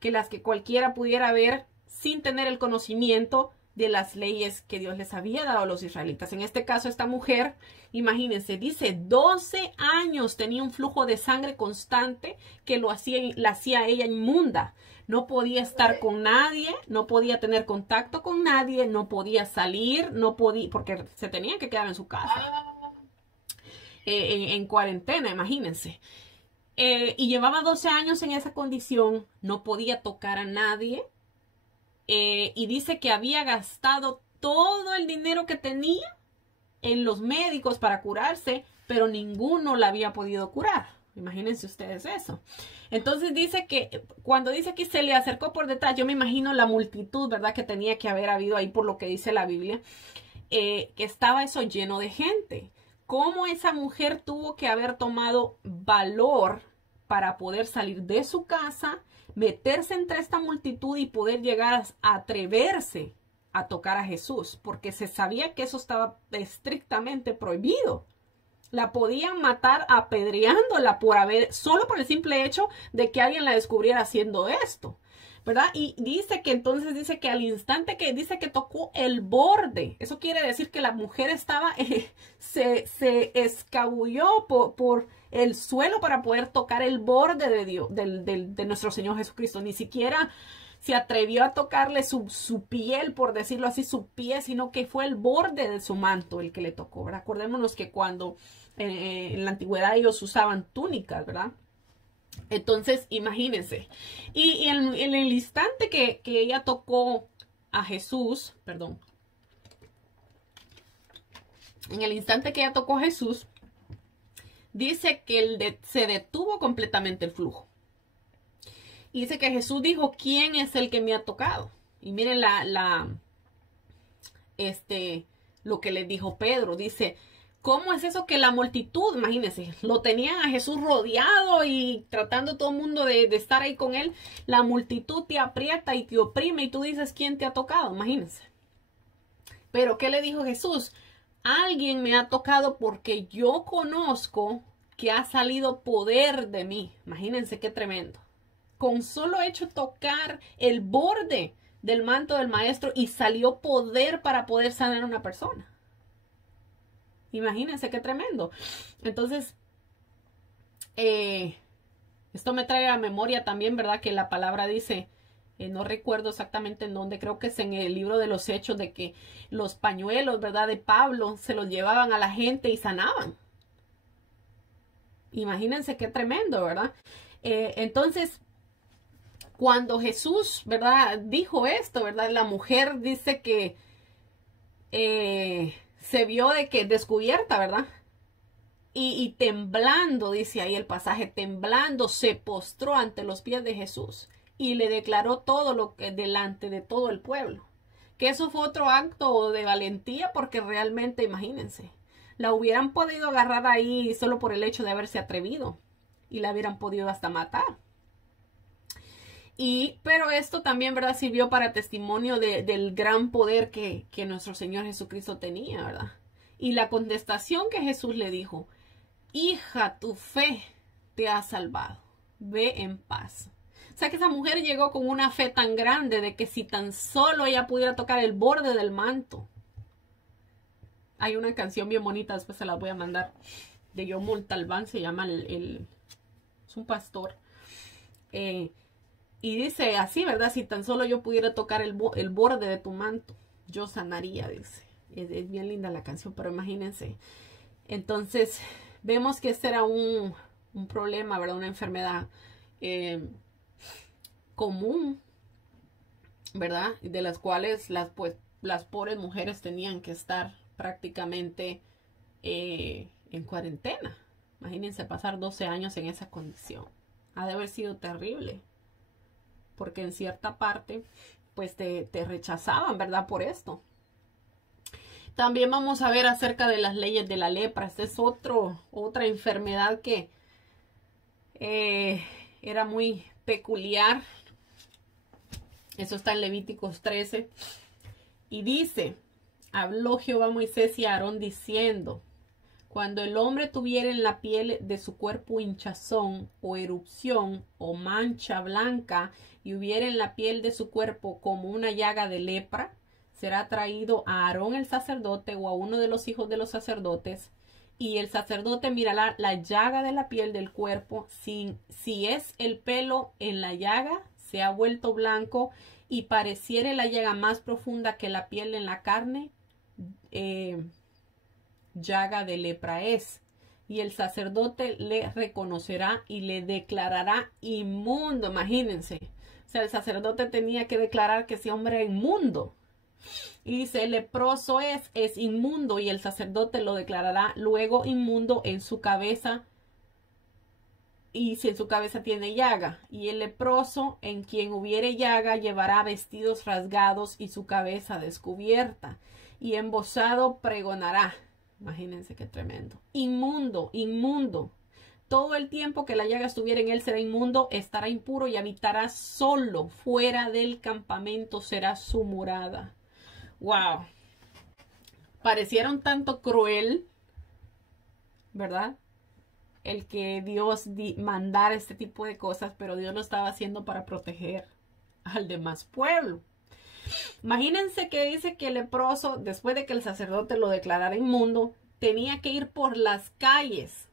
que las que cualquiera pudiera ver sin tener el conocimiento de las leyes que Dios les había dado a los israelitas. En este caso, esta mujer, imagínense, dice 12 años tenía un flujo de sangre constante que la hacía ella inmunda. No podía estar con nadie, no podía tener contacto con nadie, no podía salir, no podía, porque se tenía que quedar en su casa. En cuarentena, imagínense. Y llevaba 12 años en esa condición, no podía tocar a nadie. Y dice que había gastado todo el dinero que tenía en los médicos para curarse, pero ninguno la había podido curar. Imagínense ustedes eso. Entonces dice que cuando dice que se le acercó por detrás, yo me imagino la multitud, ¿verdad? Que tenía que haber habido ahí por lo que dice la Biblia, que estaba eso lleno de gente. ¿Cómo esa mujer tuvo que haber tomado valor para poder salir de su casa, meterse entre esta multitud y poder llegar a atreverse a tocar a Jesús? Porque se sabía que eso estaba estrictamente prohibido. La podían matar apedreándola solo por el simple hecho de que alguien la descubriera haciendo esto, ¿verdad? Y dice que al instante que dice que tocó el borde, eso quiere decir que la mujer estaba, se escabulló por el suelo para poder tocar el borde de Dios, de nuestro Señor Jesucristo. Ni siquiera se atrevió a tocarle su piel, por decirlo así, su pie, sino que fue el borde de su manto el que le tocó, ¿verdad? Acordémonos que cuando en la antigüedad ellos usaban túnicas, ¿verdad? Entonces, imagínense. Y en el instante que ella tocó a Jesús, perdón, en el instante que ella tocó a Jesús, dice que se detuvo completamente el flujo. Y dice que Jesús dijo, ¿quién es el que me ha tocado? Y miren lo que le dijo Pedro. Dice, ¿cómo es eso que la multitud, imagínense, lo tenían a Jesús rodeado y tratando todo el mundo de estar ahí con él? La multitud te aprieta y te oprime y tú dices, ¿quién te ha tocado? Imagínense. Pero ¿qué le dijo Jesús? Alguien me ha tocado porque yo conozco que ha salido poder de mí. Imagínense qué tremendo. Con solo hecho tocar el borde del manto del maestro y salió poder para poder sanar a una persona. Imagínense qué tremendo. Entonces, esto me trae a memoria también, ¿verdad? Que la palabra dice, no recuerdo exactamente en dónde, creo que es en el libro de los Hechos, de que los pañuelos, ¿verdad? De Pablo se los llevaban a la gente y sanaban. Imagínense qué tremendo, ¿verdad? Entonces, cuando Jesús, ¿verdad? Dijo esto, ¿verdad? La mujer dice que se vio de que descubierta, ¿verdad? Y temblando, dice ahí el pasaje, temblando, se postró ante los pies de Jesús y le declaró todo lo que delante de todo el pueblo. Que eso fue otro acto de valentía, porque realmente, imagínense, la hubieran podido agarrar ahí solo por el hecho de haberse atrevido y la hubieran podido hasta matar. Pero esto también, ¿verdad? Sirvió para testimonio del gran poder que nuestro Señor Jesucristo tenía, ¿verdad? Y la contestación que Jesús le dijo, hija, tu fe te ha salvado, ve en paz. O sea que esa mujer llegó con una fe tan grande de que si tan solo ella pudiera tocar el borde del manto. Hay una canción bien bonita, después se la voy a mandar, de John Montalbán, se llama es un pastor. Y dice así, ¿verdad? Si tan solo yo pudiera tocar el borde de tu manto, yo sanaría, dice. Es bien linda la canción, pero imagínense. Entonces, vemos que este era un problema, ¿verdad? Una enfermedad común, ¿verdad? De las cuales las pobres mujeres tenían que estar prácticamente en cuarentena. Imagínense pasar 12 años en esa condición. Ha de haber sido terrible. Porque en cierta parte, pues te rechazaban, ¿verdad? Por esto. También vamos a ver acerca de las leyes de la lepra. Esta es otra enfermedad que era muy peculiar. Eso está en Levíticos 13. Y dice, habló Jehová a Moisés y a Aarón diciendo, cuando el hombre tuviera en la piel de su cuerpo hinchazón o erupción o mancha blanca y hubiera en la piel de su cuerpo como una llaga de lepra, será traído a Aarón el sacerdote o a uno de los hijos de los sacerdotes, y el sacerdote mirará la llaga de la piel del cuerpo. Si es el pelo en la llaga, se ha vuelto blanco y pareciere la llaga más profunda que la piel en la carne, llaga de lepra es. Y el sacerdote le reconocerá y le declarará inmundo. Imagínense. O sea, el sacerdote tenía que declarar que ese hombre era inmundo. Y dice, el leproso es inmundo, y el sacerdote lo declarará luego inmundo en su cabeza, y si en su cabeza tiene llaga. Y el leproso en quien hubiere llaga llevará vestidos rasgados y su cabeza descubierta, y embozado pregonará. Imagínense qué tremendo. Inmundo, inmundo. Todo el tiempo que la llaga estuviera en él será inmundo, estará impuro y habitará solo fuera del campamento, será su morada. Wow. Pareciera un tanto cruel, ¿verdad? El que Dios mandara este tipo de cosas, pero Dios lo estaba haciendo para proteger al demás pueblo. Imagínense que dice que el leproso, después de que el sacerdote lo declarara inmundo, tenía que ir por las calles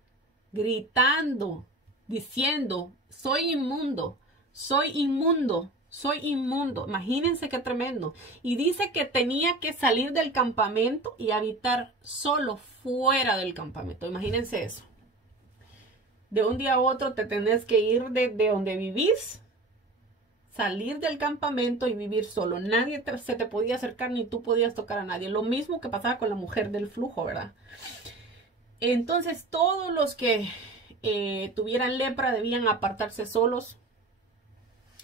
gritando, diciendo, soy inmundo, soy inmundo, soy inmundo. Imagínense qué tremendo. Y dice que tenía que salir del campamento y habitar solo fuera del campamento. Imagínense eso. De un día a otro te tenés que ir de donde vivís, salir del campamento y vivir solo. Nadie se te podía acercar, ni tú podías tocar a nadie. Lo mismo que pasaba con la mujer del flujo, ¿verdad? Entonces todos los que tuvieran lepra debían apartarse solos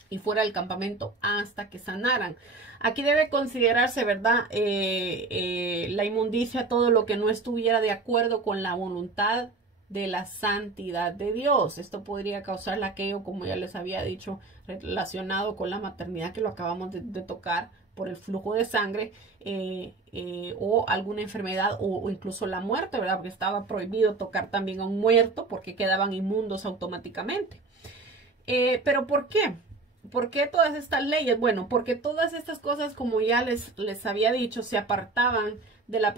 y fuera del campamento hasta que sanaran. Aquí debe considerarse, ¿verdad? La inmundicia, todo lo que no estuviera de acuerdo con la voluntad de la santidad de Dios. Esto podría causarle aquello, como ya les había dicho, relacionado con la maternidad, que lo acabamos de tocar, por el flujo de sangre, o alguna enfermedad, o incluso la muerte, ¿verdad? Porque estaba prohibido tocar también a un muerto, porque quedaban inmundos automáticamente. ¿Pero por qué? ¿Por qué todas estas leyes? Bueno, porque todas estas cosas, como ya les había dicho, se apartaban de la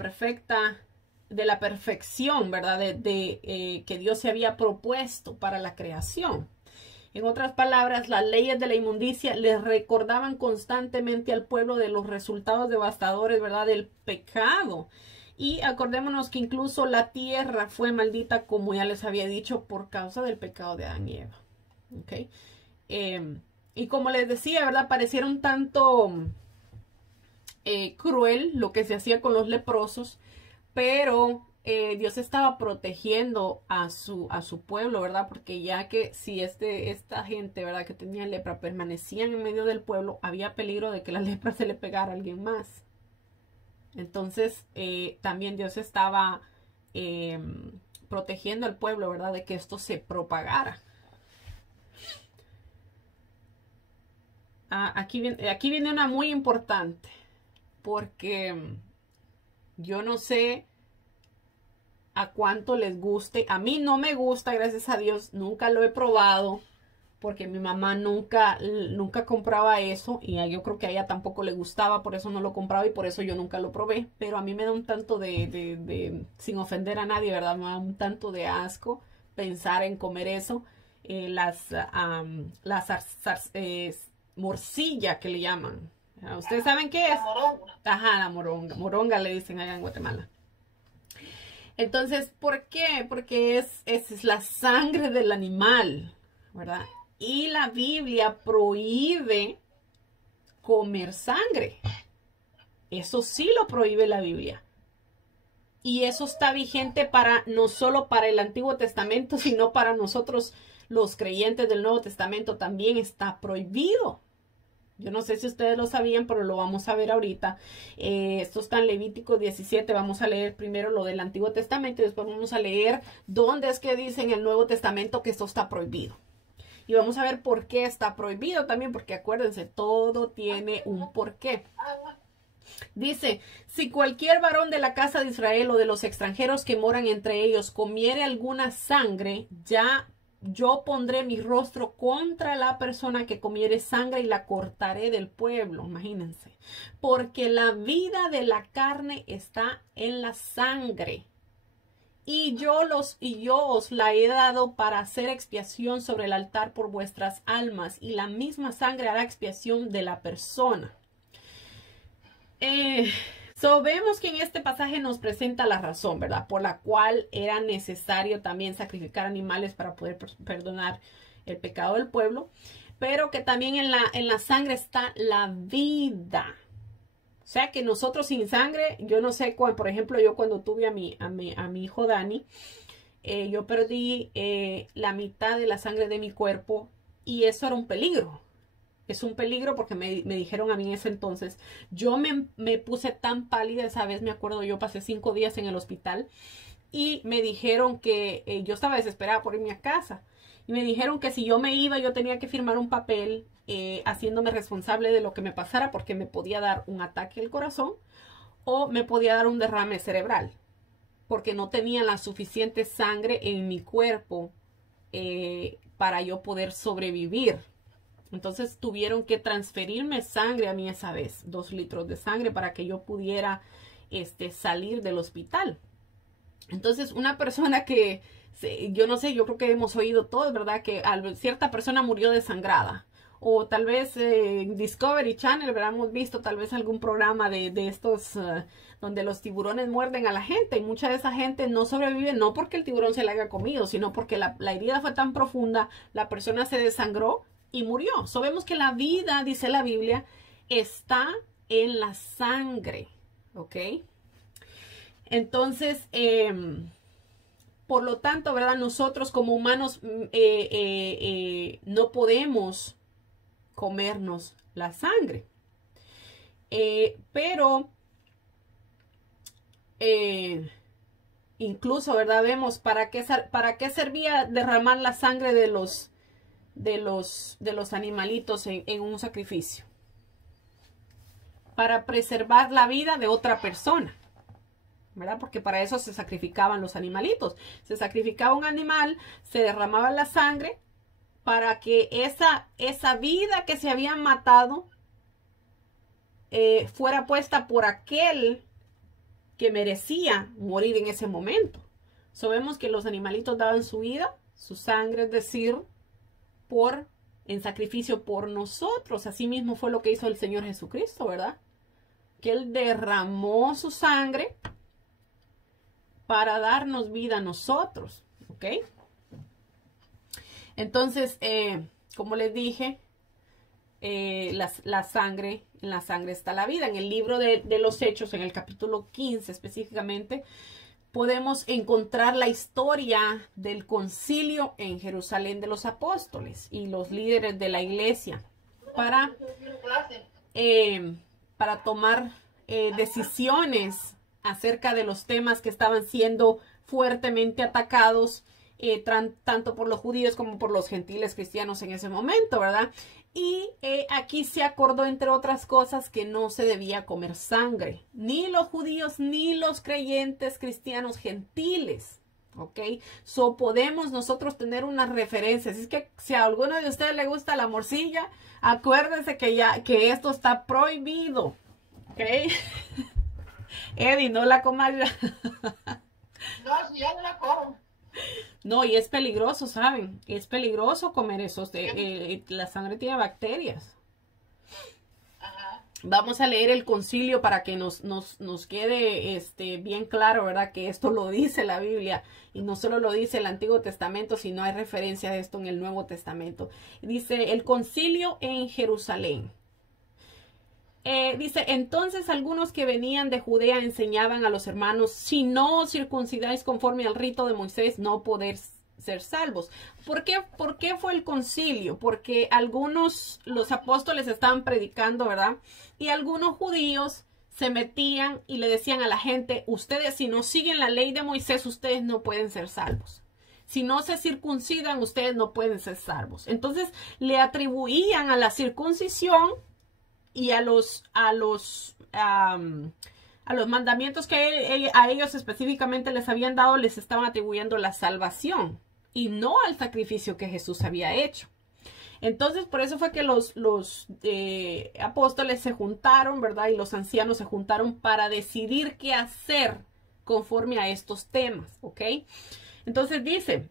perfección, ¿verdad? Que Dios se había propuesto para la creación. En otras palabras, las leyes de la inmundicia les recordaban constantemente al pueblo de los resultados devastadores, ¿verdad? Del pecado. Y acordémonos que incluso la tierra fue maldita, como ya les había dicho, por causa del pecado de Adán y Eva. ¿Ok? Y como les decía, ¿verdad? Pareciera un tanto cruel lo que se hacía con los leprosos, pero Dios estaba protegiendo a su pueblo, ¿verdad? Porque ya que si esta gente, ¿verdad?, que tenía lepra permanecían en medio del pueblo, había peligro de que la lepra se le pegara a alguien más. Entonces, también Dios estaba protegiendo al pueblo, ¿verdad?, de que esto se propagara. Aquí viene una muy importante, porque yo no sé a cuánto les guste. A mí no me gusta, gracias a Dios, nunca lo he probado, porque mi mamá nunca compraba eso, y yo creo que a ella tampoco le gustaba, por eso no lo compraba y por eso yo nunca lo probé. Pero a mí me da un tanto sin ofender a nadie, ¿verdad? Me da un tanto de asco pensar en comer eso. Morcilla, que le llaman. ¿Ustedes saben qué es? La moronga. Ajá, la moronga. Moronga le dicen allá en Guatemala. Entonces, ¿por qué? Porque es la sangre del animal, ¿verdad? Y la Biblia prohíbe comer sangre. Eso sí lo prohíbe la Biblia. Y eso está vigente no solo para el Antiguo Testamento, sino para nosotros los creyentes del Nuevo Testamento también está prohibido. Yo no sé si ustedes lo sabían, pero lo vamos a ver ahorita. Esto está en Levítico 17. Vamos a leer primero lo del Antiguo Testamento y después vamos a leer dónde es que dice en el Nuevo Testamento que esto está prohibido. Y vamos a ver por qué está prohibido también, porque acuérdense, todo tiene un porqué. Dice, si cualquier varón de la casa de Israel o de los extranjeros que moran entre ellos comiere alguna sangre, ya yo pondré mi rostro contra la persona que comiere sangre y la cortaré del pueblo. Imagínense. Porque la vida de la carne está en la sangre. Y yo os la he dado para hacer expiación sobre el altar por vuestras almas. Y la misma sangre hará expiación de la persona. Vemos que en este pasaje nos presenta la razón, ¿verdad? Por la cual era necesario también sacrificar animales para poder perdonar el pecado del pueblo. Pero que también en la sangre está la vida. O sea que nosotros sin sangre, yo no sé, por ejemplo, yo cuando tuve a mi hijo Dani, yo perdí la mitad de la sangre de mi cuerpo y eso era un peligro. Es un peligro porque me dijeron a mí en ese entonces, yo me puse tan pálida esa vez, me acuerdo, yo pasé 5 días en el hospital y me dijeron que yo estaba desesperada por irme a casa. Y me dijeron que si yo me iba, yo tenía que firmar un papel haciéndome responsable de lo que me pasara porque me podía dar un ataque al corazón o me podía dar un derrame cerebral porque no tenía la suficiente sangre en mi cuerpo para yo poder sobrevivir. Entonces tuvieron que transferirme sangre a mí esa vez, 2 litros de sangre para que yo pudiera salir del hospital. Entonces una persona que, yo no sé, yo creo que hemos oído todos, ¿verdad? Que cierta persona murió desangrada. O tal vez Discovery Channel, ¿verdad? Hemos visto tal vez algún programa de estos donde los tiburones muerden a la gente. Y mucha de esa gente no sobrevive, no porque el tiburón se la haya comido, sino porque la herida fue tan profunda, la persona se desangró y murió. Sabemos que la vida, dice la Biblia, está en la sangre. ¿Ok? Entonces, por lo tanto, ¿verdad? Nosotros como humanos no podemos comernos la sangre. Pero incluso, ¿verdad? Vemos para qué servía derramar la sangre de los animalitos en un sacrificio. Para preservar la vida de otra persona, ¿verdad? Porque para eso se sacrificaban los animalitos. Se sacrificaba un animal, se derramaba la sangre para que esa vida que se había matado fuera puesta por aquel que merecía morir en ese momento. Sabemos que los animalitos daban su vida, su sangre, es decir, en sacrificio por nosotros. Así mismo fue lo que hizo el Señor Jesucristo, ¿verdad? Que Él derramó su sangre para darnos vida a nosotros, ¿ok? Entonces, como les dije, en la sangre está la vida. En el libro de los Hechos, en el capítulo 15 específicamente, podemos encontrar la historia del concilio en Jerusalén de los apóstoles y los líderes de la iglesia para tomar decisiones acerca de los temas que estaban siendo fuertemente atacados tanto por los judíos como por los gentiles cristianos en ese momento, ¿verdad? Y aquí se acordó, entre otras cosas, que no se debía comer sangre, ni los judíos ni los creyentes cristianos gentiles, ¿ok? Podemos nosotros tener unas referencias. Es que si a alguno de ustedes le gusta la morcilla, acuérdense que esto está prohibido, ¿ok? Eddie, no la comas ya. No, si ya no la como. No, y es peligroso, ¿saben? Es peligroso comer esos. La sangre tiene bacterias. Ajá. Vamos a leer el concilio para que nos quede bien claro, ¿verdad? Que esto lo dice la Biblia. Y no solo lo dice el Antiguo Testamento, sino hay referencia a esto en el Nuevo Testamento. Dice, el concilio en Jerusalén. Dice, entonces algunos que venían de Judea enseñaban a los hermanos, si no os circuncidáis conforme al rito de Moisés, no podéis ser salvos. ¿Por qué fue el concilio? Porque los apóstoles estaban predicando, ¿verdad? Y algunos judíos se metían y le decían a la gente, ustedes si no siguen la ley de Moisés, ustedes no pueden ser salvos. Si no se circuncidan, ustedes no pueden ser salvos. Entonces le atribuían a la circuncisión y a los mandamientos que a ellos específicamente les habían dado, les estaban atribuyendo la salvación y no al sacrificio que Jesús había hecho. Entonces, por eso fue que los apóstoles se juntaron, ¿verdad? Y los ancianos se juntaron para decidir qué hacer conforme a estos temas, ¿ok? Entonces dice,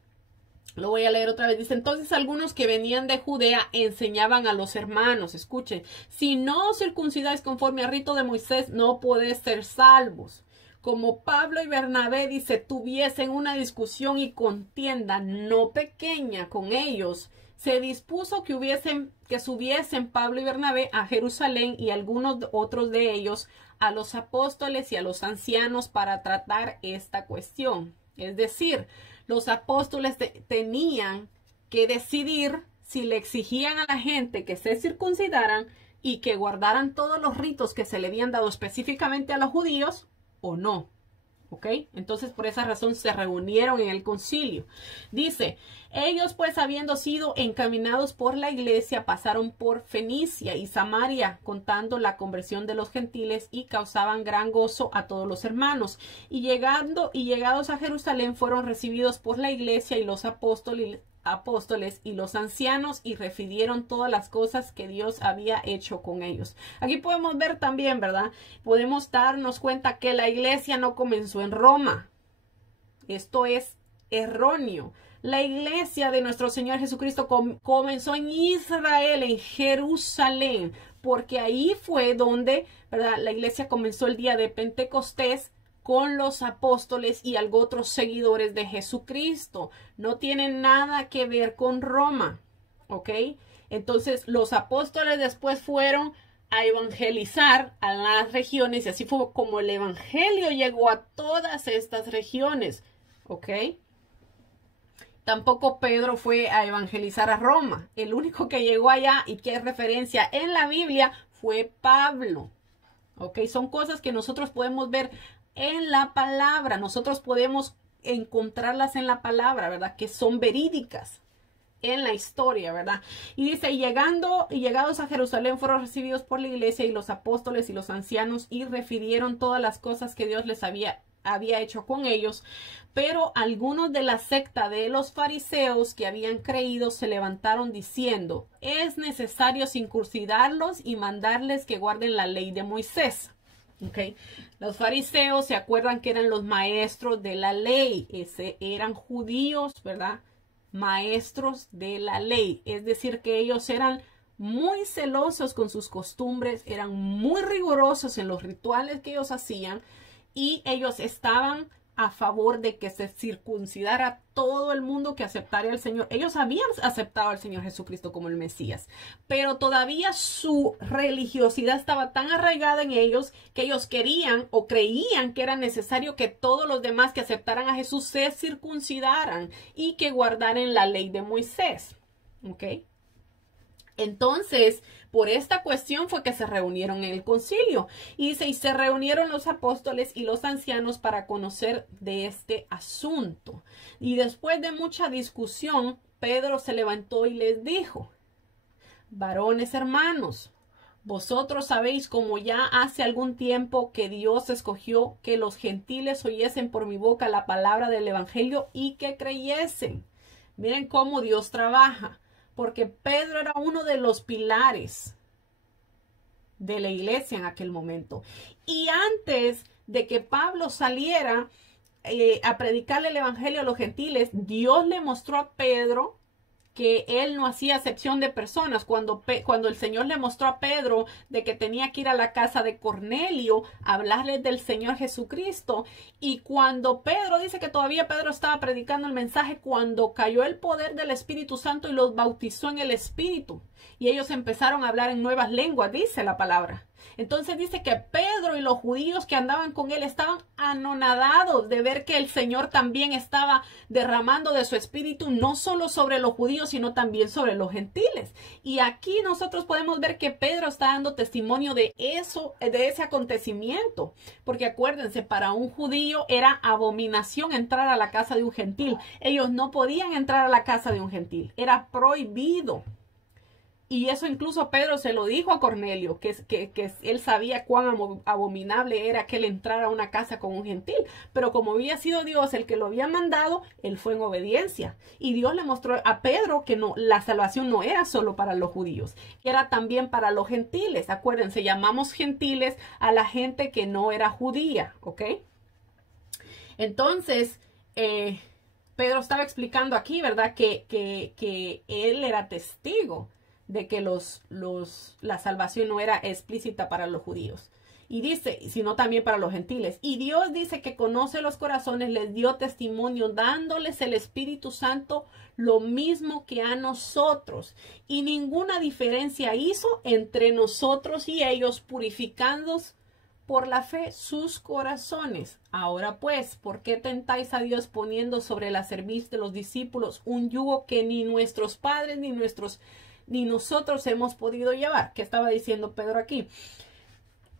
lo voy a leer otra vez, dice, entonces algunos que venían de Judea enseñaban a los hermanos, escuchen, si no os circuncidáis conforme al rito de Moisés, no podéis ser salvos. Como Pablo y Bernabé, dice, tuviesen una discusión y contienda no pequeña con ellos, se dispuso que subiesen Pablo y Bernabé a Jerusalén y algunos otros de ellos a los apóstoles y a los ancianos para tratar esta cuestión. Es decir, los apóstoles tenían que decidir si le exigían a la gente que se circuncidaran y que guardaran todos los ritos que se le habían dado específicamente a los judíos o no. ¿Ok? Entonces, por esa razón se reunieron en el concilio. Dice, ellos pues habiendo sido encaminados por la iglesia, pasaron por Fenicia y Samaria, contando la conversión de los gentiles y causaban gran gozo a todos los hermanos. Y llegados a Jerusalén, fueron recibidos por la iglesia y los apóstoles y los ancianos y refirieron todas las cosas que Dios había hecho con ellos. Aquí podemos ver también, ¿verdad? Podemos darnos cuenta que la iglesia no comenzó en Roma. Esto es erróneo. La iglesia de nuestro Señor Jesucristo comenzó en Israel, en Jerusalén, porque ahí fue donde, ¿verdad? La iglesia comenzó el día de Pentecostés, con los apóstoles y algo otros seguidores de Jesucristo. No tiene nada que ver con Roma, ¿ok? Entonces, los apóstoles después fueron a evangelizar a las regiones y así fue como el evangelio llegó a todas estas regiones, ¿ok? Tampoco Pedro fue a evangelizar a Roma. El único que llegó allá y que es referencia en la Biblia fue Pablo, ¿ok? Son cosas que nosotros podemos ver en la palabra, nosotros podemos encontrarlas en la palabra, ¿verdad? Que son verídicas en la historia, ¿verdad? Y dice, llegados a Jerusalén fueron recibidos por la iglesia y los apóstoles y los ancianos y refirieron todas las cosas que Dios les había hecho con ellos. Pero algunos de la secta de los fariseos que habían creído se levantaron diciendo, es necesario circuncidarlos y mandarles que guarden la ley de Moisés. Okay. Los fariseos se acuerdan que eran los maestros de la ley, eran judíos, ¿verdad? Maestros de la ley, es decir que ellos eran muy celosos con sus costumbres, eran muy rigurosos en los rituales que ellos hacían y ellos estaban a favor de que se circuncidara todo el mundo que aceptara al Señor. Ellos habían aceptado al Señor Jesucristo como el Mesías, pero todavía su religiosidad estaba tan arraigada en ellos que ellos querían o creían que era necesario que todos los demás que aceptaran a Jesús se circuncidaran y que guardaran la ley de Moisés. ¿Ok? Entonces, por esta cuestión fue que se reunieron en el concilio. Y dice, y se reunieron los apóstoles y los ancianos para conocer de este asunto. Y después de mucha discusión, Pedro se levantó y les dijo, varones hermanos, vosotros sabéis como ya hace algún tiempo que Dios escogió que los gentiles oyesen por mi boca la palabra del evangelio y que creyesen. Miren cómo Dios trabaja. Porque Pedro era uno de los pilares de la iglesia en aquel momento. Y antes de que Pablo saliera a predicarle el evangelio a los gentiles, Dios le mostró a Pedro que él no hacía acepción de personas. Cuando el Señor le mostró a Pedro de que tenía que ir a la casa de Cornelio a hablarles del Señor Jesucristo, y cuando Pedro dice que todavía Pedro estaba predicando el mensaje, cuando cayó el poder del Espíritu Santo y los bautizó en el Espíritu y ellos empezaron a hablar en nuevas lenguas, dice la palabra. Entonces dice que Pedro y los judíos que andaban con él estaban anonadados de ver que el Señor también estaba derramando de su espíritu, no solo sobre los judíos, sino también sobre los gentiles. Y aquí nosotros podemos ver que Pedro está dando testimonio de eso, de ese acontecimiento. Porque acuérdense, para un judío era abominación entrar a la casa de un gentil. Ellos no podían entrar a la casa de un gentil. Era prohibido. Y eso incluso Pedro se lo dijo a Cornelio, que él sabía cuán abominable era que él entrara a una casa con un gentil. Pero como había sido Dios el que lo había mandado, él fue en obediencia. Y Dios le mostró a Pedro que no, la salvación no era solo para los judíos, que era también para los gentiles. Acuérdense, llamamos gentiles a la gente que no era judía, ¿ok? Entonces, Pedro estaba explicando aquí, ¿verdad? Que él era testigo de que la salvación no era explícita para los judíos. Y dice, sino también para los gentiles. Y Dios dice que conoce los corazones, les dio testimonio, dándoles el Espíritu Santo lo mismo que a nosotros. Y ninguna diferencia hizo entre nosotros y ellos, purificándolos por la fe sus corazones. Ahora pues, ¿por qué tentáis a Dios poniendo sobre la cerviz de los discípulos un yugo que ni nuestros padres ni nosotros hemos podido llevar? ¿Qué estaba diciendo Pedro aquí?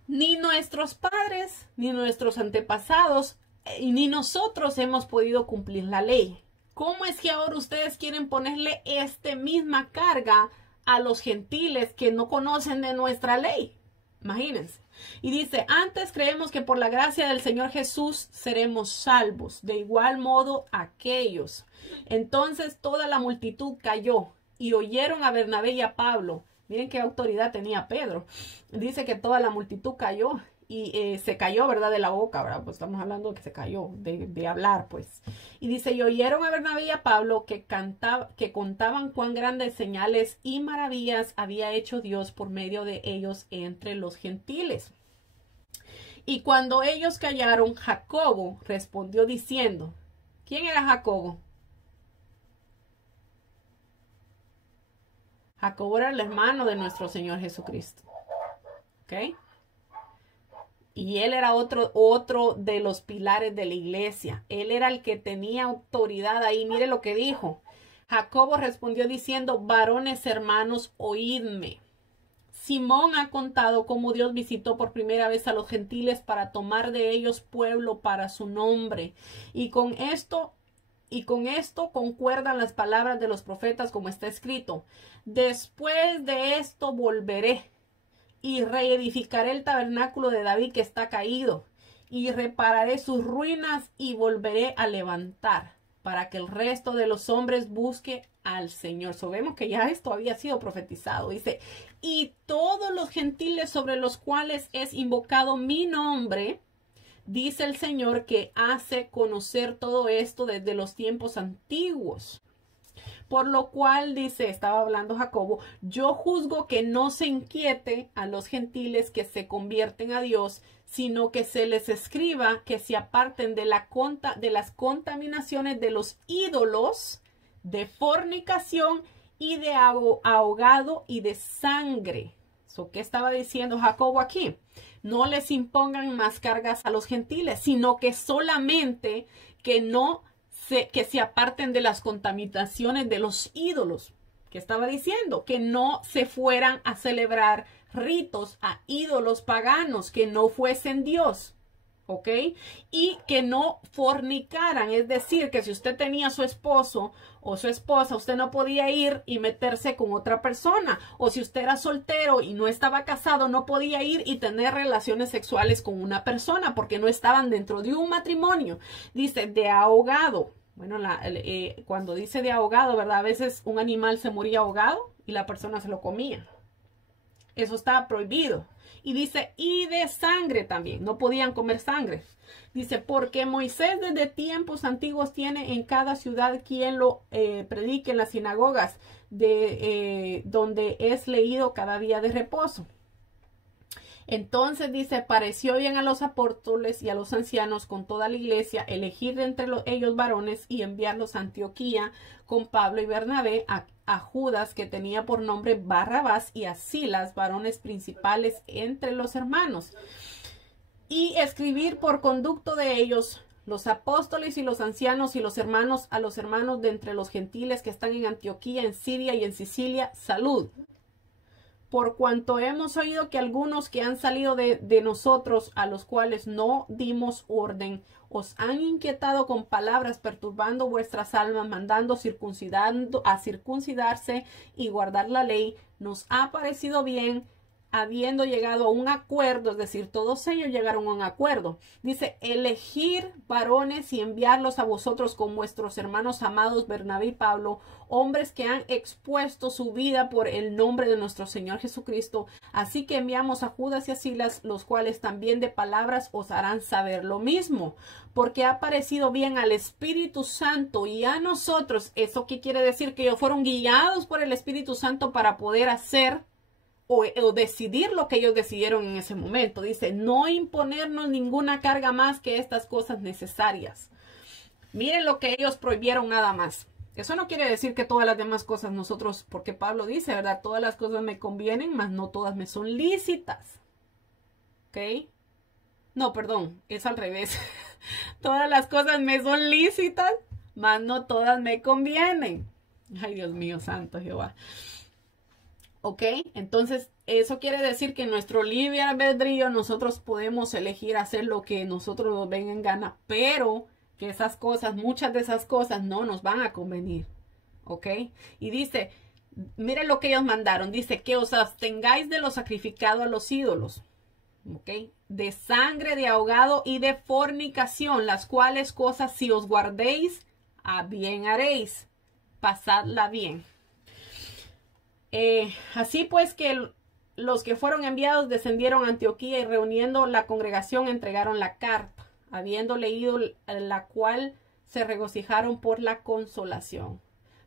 Ni nuestros padres, ni nuestros antepasados, ni nosotros hemos podido cumplir la ley. ¿Cómo es que ahora ustedes quieren ponerle esta misma carga a los gentiles que no conocen de nuestra ley? Imagínense. Y dice, antes creemos que por la gracia del Señor Jesús seremos salvos. De igual modo aquellos. Entonces toda la multitud cayó y oyeron a Bernabé y a Pablo. Miren qué autoridad tenía Pedro. Dice que toda la multitud cayó y se cayó, ¿verdad? De la boca, ¿verdad? Pues estamos hablando de que se cayó, de hablar, pues. Y dice, y oyeron a Bernabé y a Pablo que contaban cuán grandes señales y maravillas había hecho Dios por medio de ellos entre los gentiles. Y cuando ellos callaron, Jacobo respondió diciendo, ¿quién era Jacobo? Jacobo era el hermano de nuestro Señor Jesucristo. ¿Ok? Y él era otro de los pilares de la iglesia. Él era el que tenía autoridad ahí. Mire lo que dijo. Jacobo respondió diciendo, varones hermanos, oídme. Simón ha contado cómo Dios visitó por primera vez a los gentiles para tomar de ellos pueblo para su nombre. Y con esto concuerdan las palabras de los profetas como está escrito. Después de esto volveré y reedificaré el tabernáculo de David que está caído y repararé sus ruinas y volveré a levantar para que el resto de los hombres busque al Señor. Vemos que ya esto había sido profetizado. Dice, y todos los gentiles sobre los cuales es invocado mi nombre, dice el Señor, que hace conocer todo esto desde los tiempos antiguos. Por lo cual, dice, estaba hablando Jacobo, yo juzgo que no se inquiete a los gentiles que se convierten a Dios, sino que se les escriba que se aparten de las contaminaciones de los ídolos, de fornicación y de ahogado y de sangre. ¿Qué estaba diciendo Jacobo aquí? No les impongan más cargas a los gentiles, sino que solamente que se aparten de las contaminaciones de los ídolos. ¿Qué estaba diciendo? Que no se fueran a celebrar ritos a ídolos paganos que no fuesen Dios. ¿Ok? Y que no fornicaran. Es decir, que si usted tenía a su esposo o su esposa, usted no podía ir y meterse con otra persona. O si usted era soltero y no estaba casado, no podía ir y tener relaciones sexuales con una persona porque no estaban dentro de un matrimonio. Dice de ahogado. Bueno, cuando dice de ahogado, ¿verdad? A veces un animal se moría ahogado y la persona se lo comía. Eso estaba prohibido. Y dice, y de sangre también. No podían comer sangre. Dice, porque Moisés desde tiempos antiguos tiene en cada ciudad quien lo predique en las sinagogas, donde es leído cada día de reposo. Entonces dice, pareció bien a los apóstoles y a los ancianos con toda la iglesia elegir de entre ellos varones y enviarlos a Antioquía con Pablo y Bernabé, a Judas, que tenía por nombre Barrabás, y a Silas, varones principales entre los hermanos, y escribir por conducto de ellos los apóstoles y los ancianos y los hermanos a los hermanos de entre los gentiles que están en Antioquía, en Siria y en Sicilia, salud. Por cuanto hemos oído que algunos que han salido de nosotros, a los cuales no dimos orden, os han inquietado con palabras, perturbando vuestras almas, mandando a circuncidarse y guardar la ley, nos ha parecido bien, habiendo llegado a un acuerdo, es decir, todos ellos llegaron a un acuerdo. Dice, elegir varones y enviarlos a vosotros con vuestros hermanos amados Bernabé y Pablo, hombres que han expuesto su vida por el nombre de nuestro Señor Jesucristo. Así que enviamos a Judas y a Silas, los cuales también de palabras os harán saber lo mismo, porque ha parecido bien al Espíritu Santo y a nosotros. ¿Eso qué quiere decir? Que ellos fueron guiados por el Espíritu Santo para poder hacer o decidir lo que ellos decidieron en ese momento. Dice, no imponernos ninguna carga más que estas cosas necesarias. Miren lo que ellos prohibieron nada más. Eso no quiere decir que todas las demás cosas nosotros, porque Pablo dice, ¿verdad? Todas las cosas me convienen, mas no todas me son lícitas. ¿Ok? No, perdón, es al revés. Todas las cosas me son lícitas, mas no todas me convienen. Ay, Dios mío, santo Jehová. ¿Ok? Entonces, eso quiere decir que en nuestro libre albedrío nosotros podemos elegir hacer lo que nosotros nos venga en gana, pero que esas cosas, muchas de esas cosas no nos van a convenir. ¿Ok? Y dice, miren lo que ellos mandaron. Dice que os abstengáis de lo sacrificado a los ídolos. ¿Ok? De sangre, de ahogado y de fornicación, las cuales cosas si os guardéis, a bien haréis. Pasadla bien. Así pues que los que fueron enviados descendieron a Antioquía y reuniendo la congregación entregaron la carta, habiendo leído la cual se regocijaron por la consolación.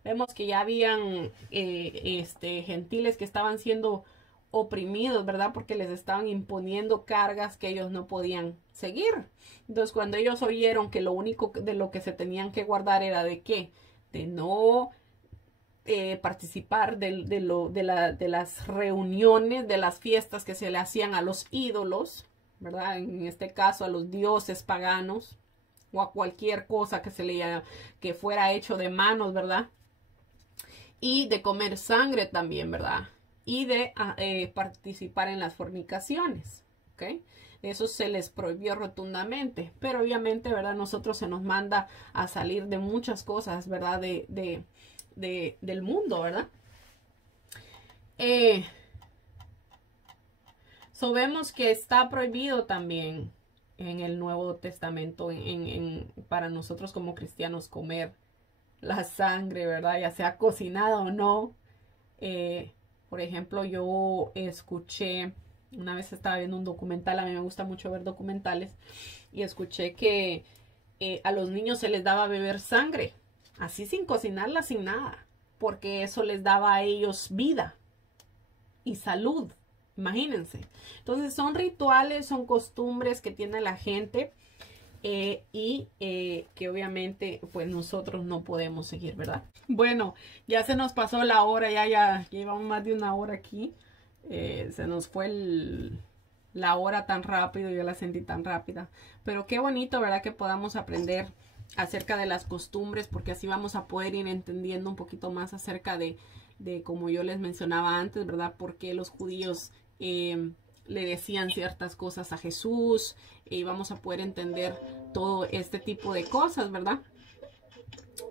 Vemos que ya habían gentiles que estaban siendo oprimidos, ¿verdad? Porque les estaban imponiendo cargas que ellos no podían seguir. Entonces, cuando ellos oyeron que lo único de lo que se tenían que guardar era de qué, de no participar de las reuniones, de las fiestas que se le hacían a los ídolos, ¿verdad? En este caso a los dioses paganos o a cualquier cosa que fuera hecho de manos, ¿verdad? Y de comer sangre también, ¿verdad? Y de participar en las fornicaciones, ¿ok? Eso se les prohibió rotundamente, pero obviamente, ¿verdad? Nosotros se nos manda a salir de muchas cosas, ¿verdad? Del mundo, ¿verdad? Vemos que está prohibido también en el Nuevo Testamento para nosotros como cristianos comer la sangre, ¿verdad? Ya sea cocinada o no. Por ejemplo, yo escuché, una vez estaba viendo un documental, a mí me gusta mucho ver documentales, y escuché que a los niños se les daba a beber sangre, así sin cocinarla, sin nada, porque eso les daba a ellos vida y salud, imagínense. Entonces son rituales, son costumbres que tiene la gente y que obviamente pues nosotros no podemos seguir, ¿verdad? Bueno, ya se nos pasó la hora, ya llevamos más de una hora aquí. Se nos fue la hora tan rápido, yo la sentí tan rápida, pero qué bonito, ¿verdad? Que podamos aprender acerca de las costumbres, porque así vamos a poder ir entendiendo un poquito más acerca de como yo les mencionaba antes, ¿verdad? Por qué los judíos le decían ciertas cosas a Jesús, y vamos a poder entender todo este tipo de cosas, ¿verdad?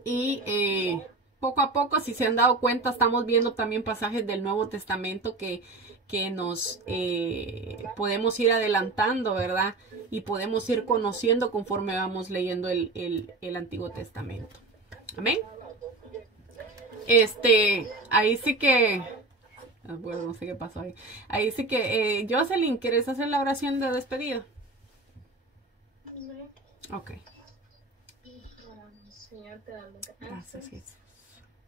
Y poco a poco, si se han dado cuenta, estamos viendo también pasajes del Nuevo Testamento que nos podemos ir adelantando, ¿verdad? Y podemos ir conociendo conforme vamos leyendo el Antiguo Testamento. Amén. Ahí sí que, bueno, no sé qué pasó ahí. Ahí sí que, Jocelyn, ¿quieres hacer la oración de despedida? Ok. Señor, te damos Gracias, Jesús.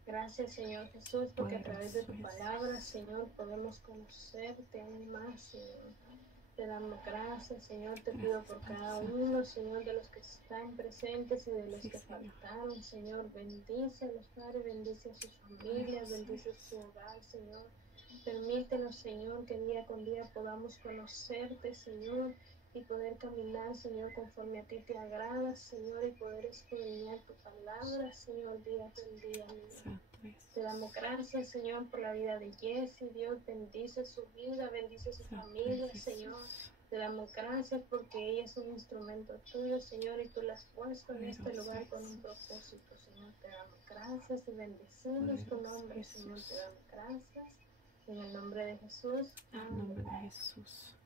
Gracias, Señor Jesús, porque a través de tu palabra, Señor, podemos conocerte aún más, Señor. Te damos gracias, Señor. Te pido por cada uno, Señor, de los que están presentes y de los que faltaron, Señor. Bendice a los padres, bendice a sus familias, bendice su hogar, Señor. Permítenos, Señor, que día con día podamos conocerte, Señor, y poder caminar, Señor, conforme a ti te agrada, Señor, y poder escudriñar tu palabra, Señor, día con día, Señor. Te damos gracias, Señor, por la vida de Jessie. Dios, bendice su vida, bendice su familia, Señor. Te damos gracias porque ella es un instrumento tuyo, Señor, y tú la has puesto en este lugar con un propósito, Señor. Te damos gracias y bendecimos tu nombre, Señor. Te damos gracias. En el nombre de Jesús. Amén. En el nombre de Jesús.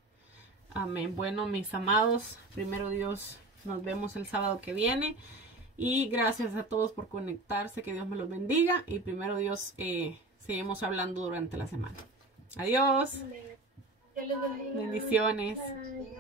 Amén. Bueno, mis amados, primero Dios, nos vemos el sábado que viene. Y gracias a todos por conectarse. Que Dios me los bendiga. Y primero Dios, seguimos hablando durante la semana. Adiós. Amén. Que les bendiga. Bendiciones. Bye.